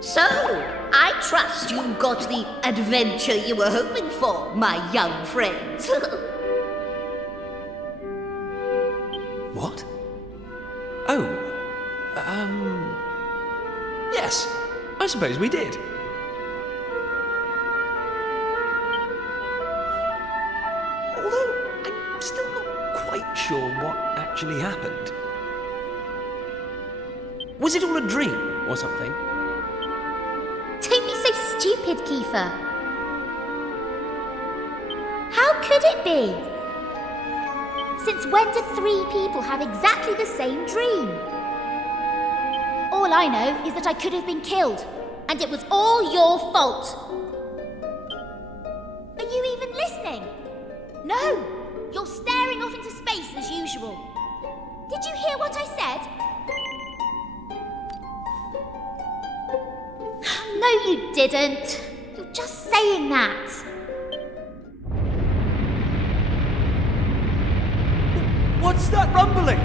So, I trust you got the adventure you were hoping for, my young friends. What? Oh, yes, I suppose we did. Although, I'm still not quite sure what actually happened. Was it all a dream or something? Don't be so stupid, Kiefer. How could it be? Since when do 3 people have exactly the same dream? All I know is that I could have been killed, and it was all your fault. Are you even listening? No, you're staring off into space as usual. Did you hear what I said? No, you didn't. You're just saying that. What's that rumbling?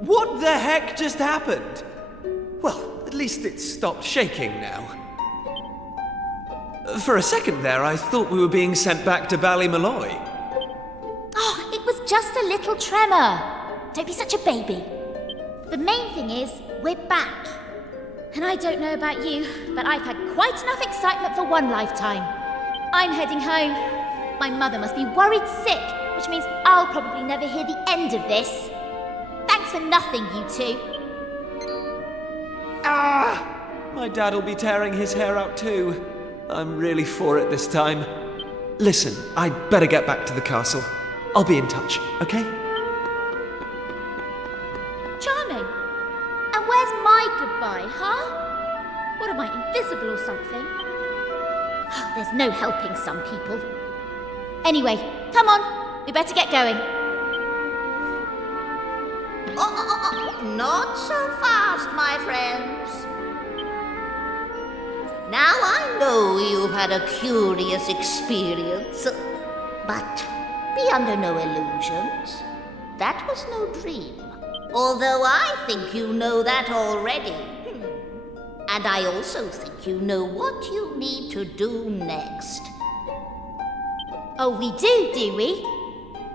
What the heck just happened? Well, at least it stopped shaking now. For a second there, I thought we were being sent back to Ballymalloy. Oh, it was just a little tremor. Don't be such a baby. The main thing is, we're back. And I don't know about you, but I've had quite enough excitement for one lifetime. I'm heading home. My mother must be worried sick, which means I'll probably never hear the end of this. Thanks for nothing, you two. Ah! My dad'll be tearing his hair out too. I'm really for it this time. Listen, I'd better get back to the castle. I'll be in touch, okay? Charming. And where's my goodbye, huh? What am I, invisible or something? Oh, there's no helping some people. Anyway, come on. We better get going. Not so fast, my friends. Now I know you've had a curious experience, but be under no illusions. That was no dream, although I think you know that already. And I also think you know what you need to do next. Oh, we do we?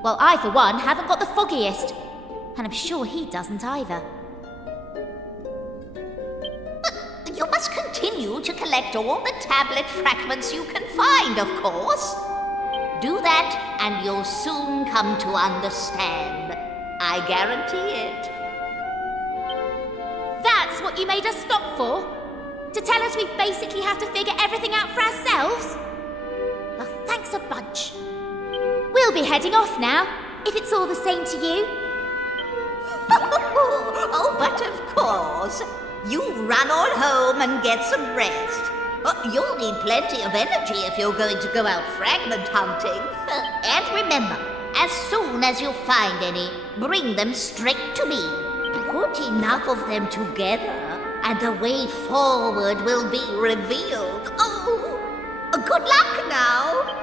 Well, I, for one, haven't got the foggiest. And I'm sure he doesn't either. But you must continue to collect all the tablet fragments you can find, of course. Do that, and you'll soon come to understand. I guarantee it. That's what you made us stop for? To tell us we basically have to figure everything out for ourselves? Well, thanks a bunch. We'll be heading off now, if it's all the same to you. Oh, but of course. You run on home and get some rest. You'll need plenty of energy if you're going to go out fragment hunting. And remember, as soon as you find any, bring them straight to me. Put enough of them together, and the way forward will be revealed. Oh, good luck now.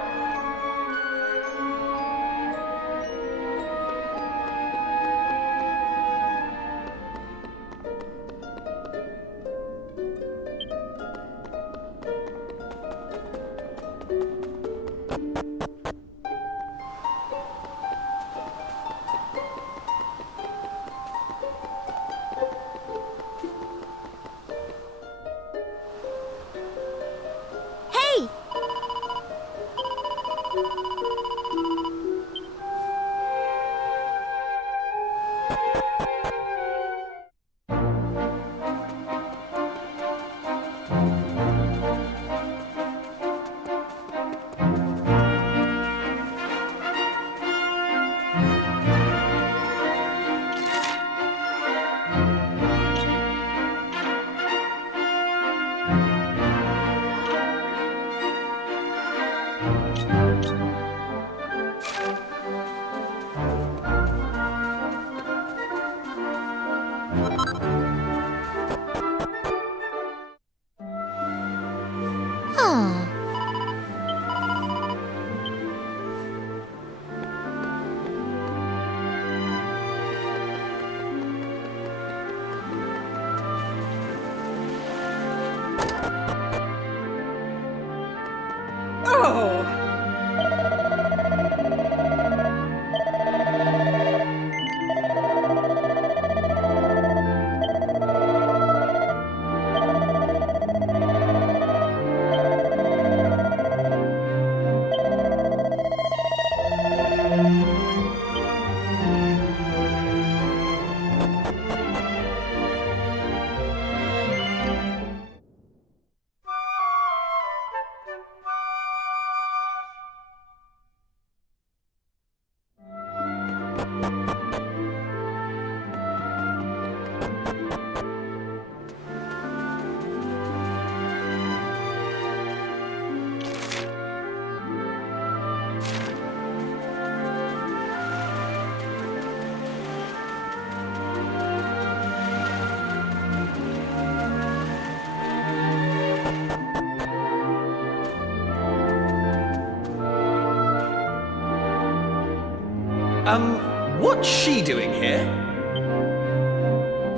What's she doing here?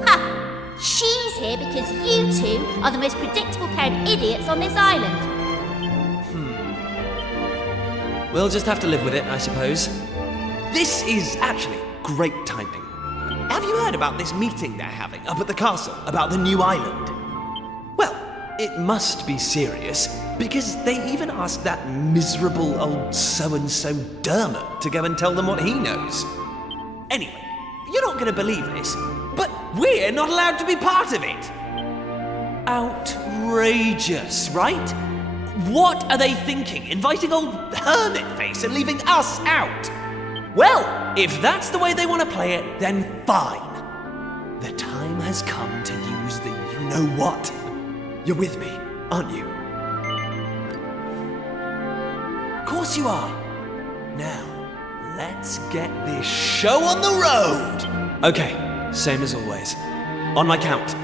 Ha! She's here because you two are the most predictable pair of idiots on this island. We'll just have to live with it, I suppose. This is actually great timing. Have you heard about this meeting they're having up at the castle about the new island? Well, it must be serious, because they even asked that miserable old so-and-so Dermot to go and tell them what he knows. Anyway, you're not going to believe this, but we're not allowed to be part of it. Outrageous, right? What are they thinking, inviting old hermit face and leaving us out? Well, if that's the way they want to play it, then fine. The time has come to use the you-know-what. You're with me, aren't you? Of course you are. Now, let's get this show on the road! Okay, same as always. On my count.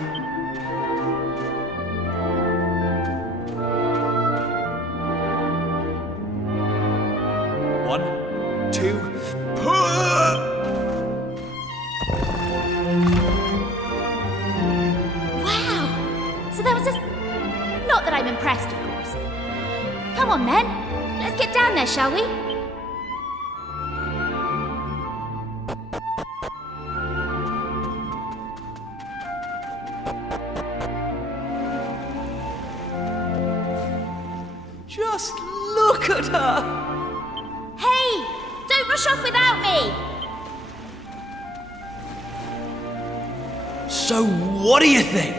1, 2, Wow! So there was just... Not that I'm impressed, of course. Come on, then. Let's get down there, shall we? Just look at her! Hey! Don't rush off without me! So what do you think?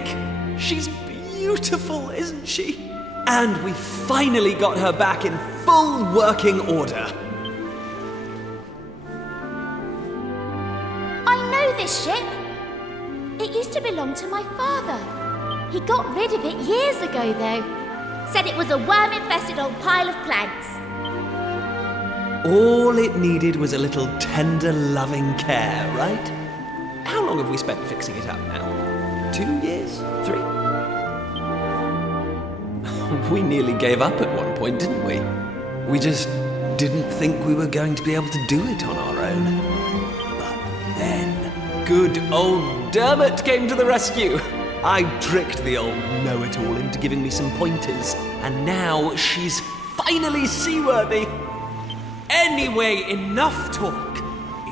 She's beautiful, isn't she? And we finally got her back in full working order. I know this ship. It used to belong to my father. He got rid of it years ago, though. Said it was a worm-infested old pile of planks. All it needed was a little tender, loving care, right? How long have we spent fixing it up now? 2 years? 3? We nearly gave up at one point, didn't we? We just didn't think we were going to be able to do it on our own. But then, good old Dermot came to the rescue. I tricked the old know-it-all into giving me some pointers, and now she's finally seaworthy. Anyway, enough talk.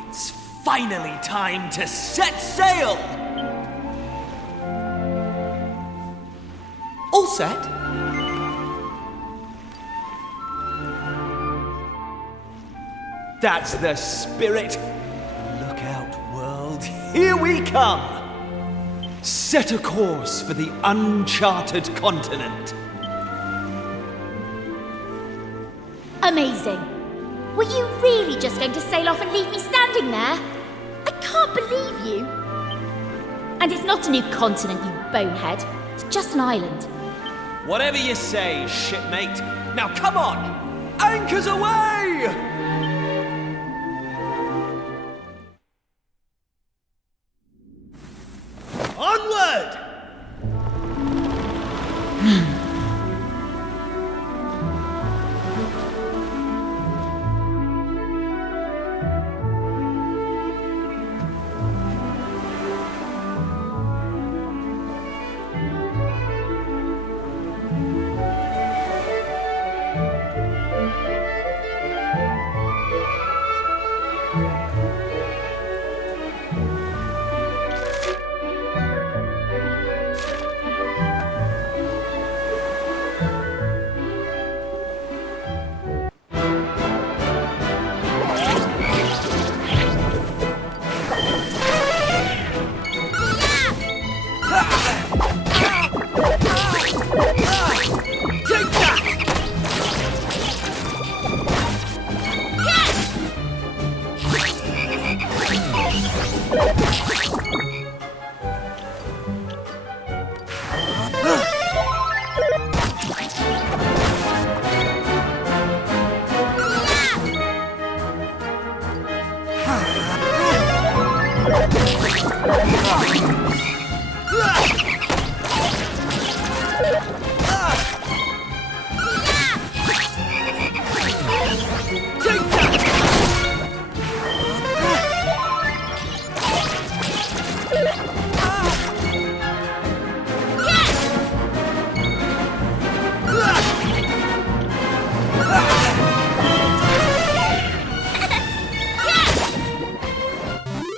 It's finally time to set sail! All set? That's the spirit. Look out, world. Here we come. Set a course for the uncharted continent. Amazing. Were you really just going to sail off and leave me standing there? I can't believe you. And it's not a new continent, you bonehead. It's just an island. Whatever you say, shipmate. Now come on! Anchors away! Onward!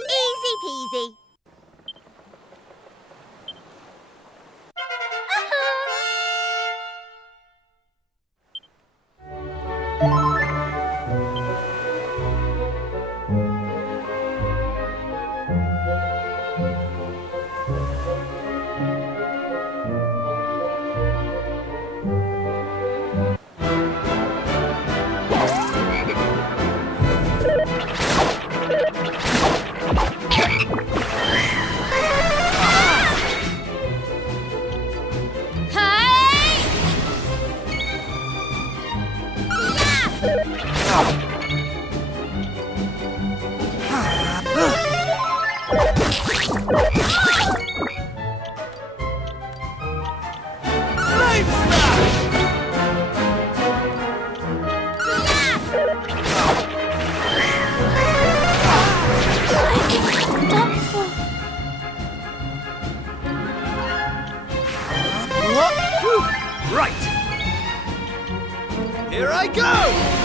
Easy peasy. Right. Here I go!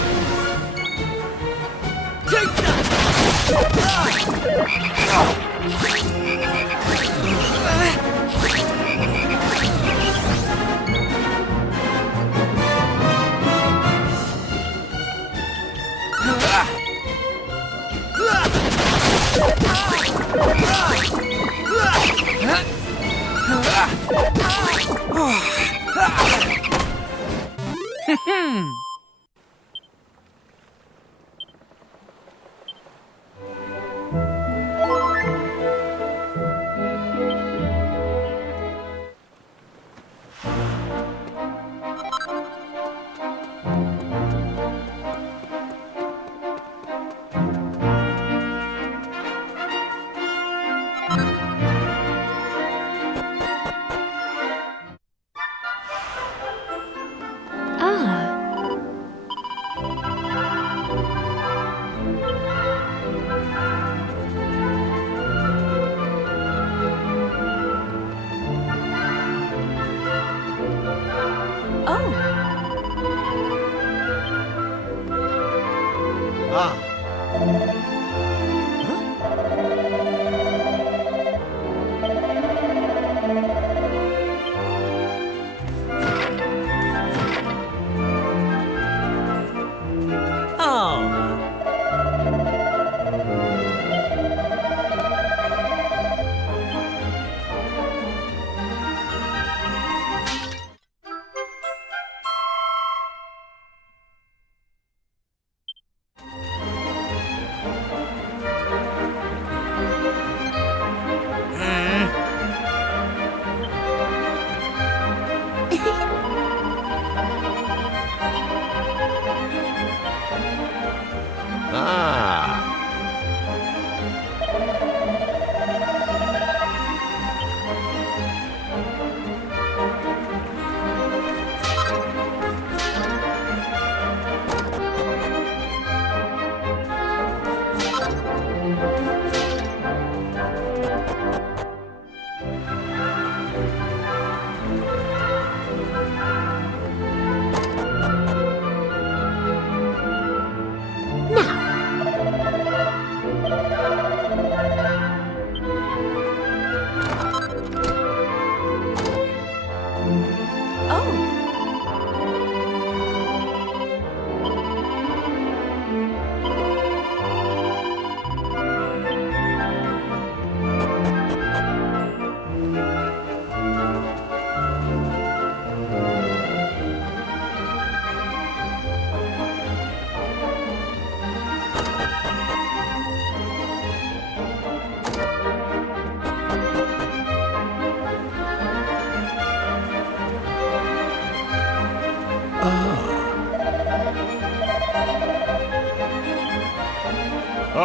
Take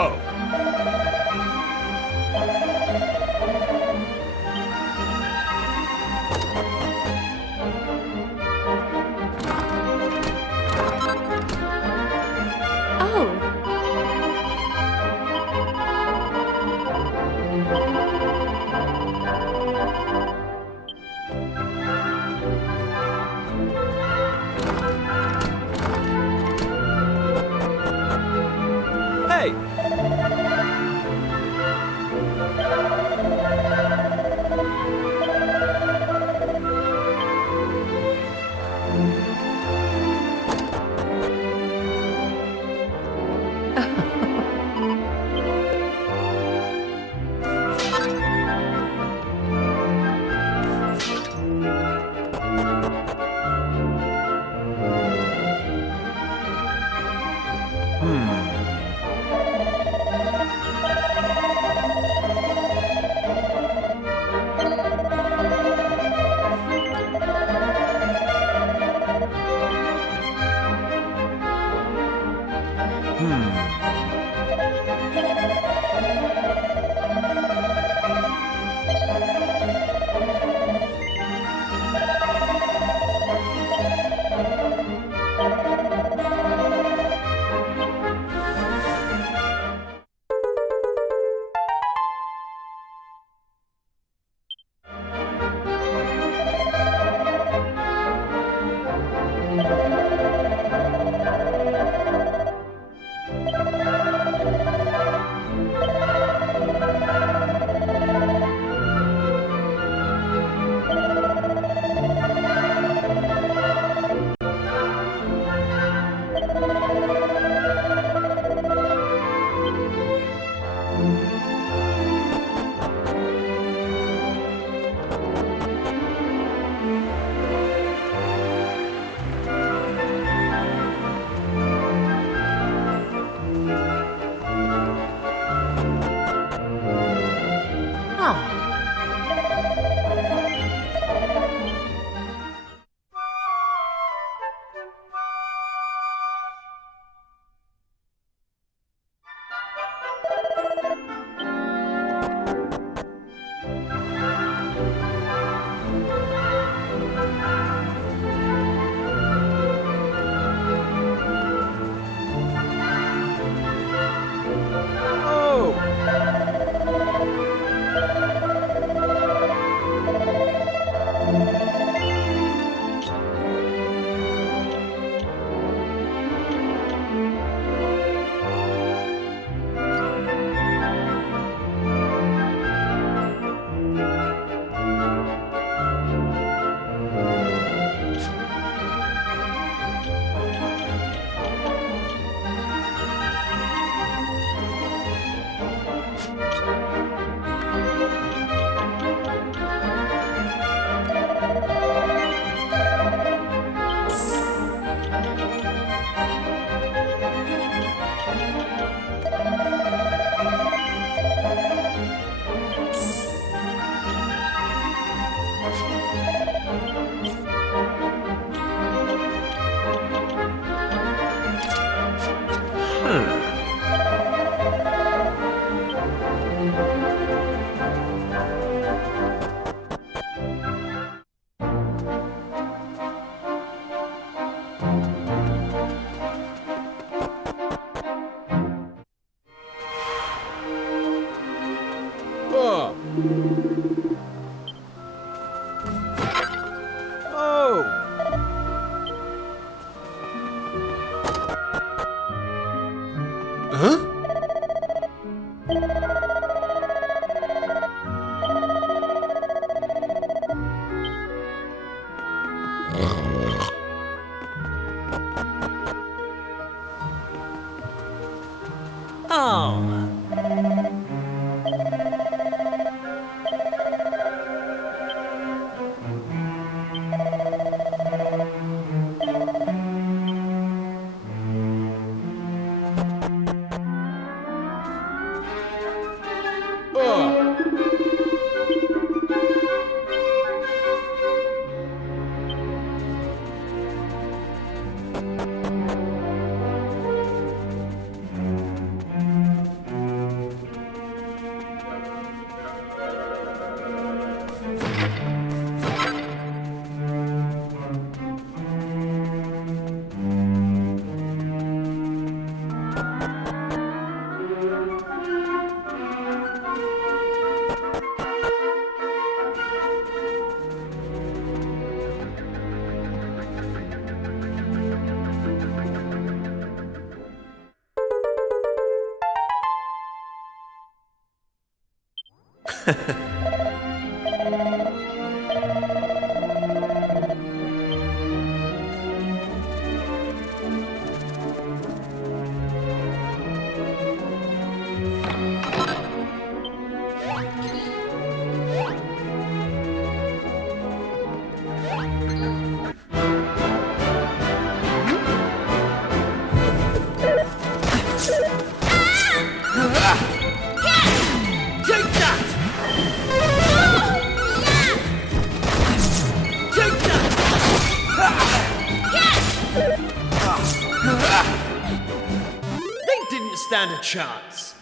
go! Hey! They didn't stand a chance.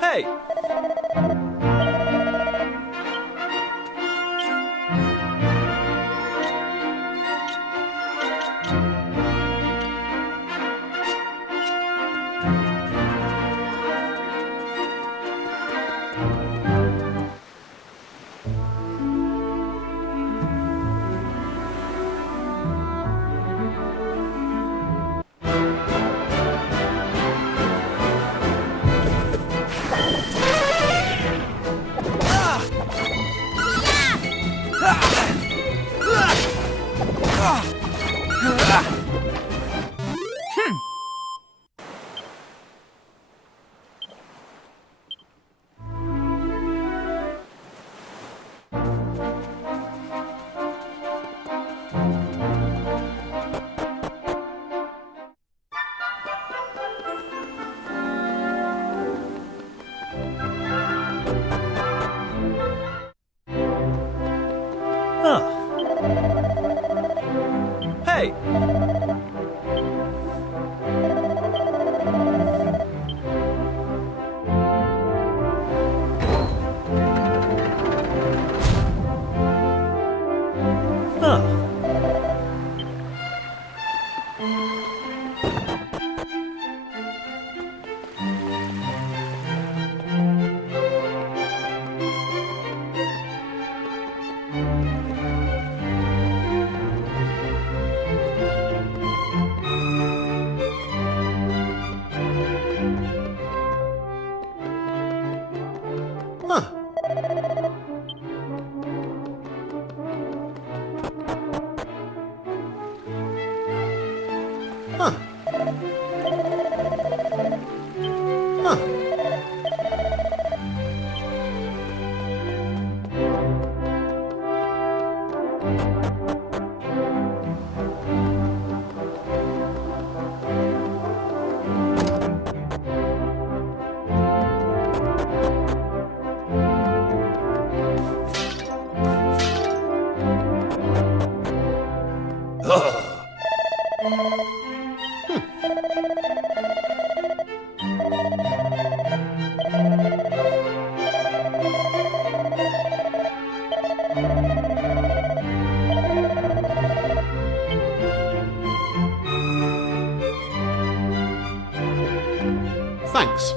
Hey! Hey! Thanks.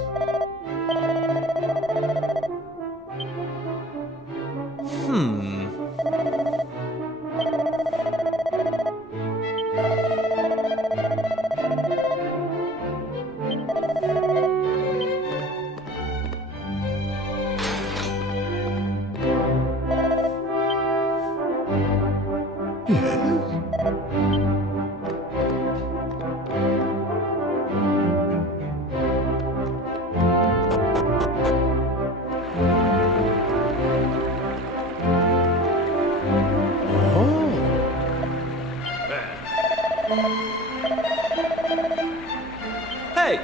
Hey!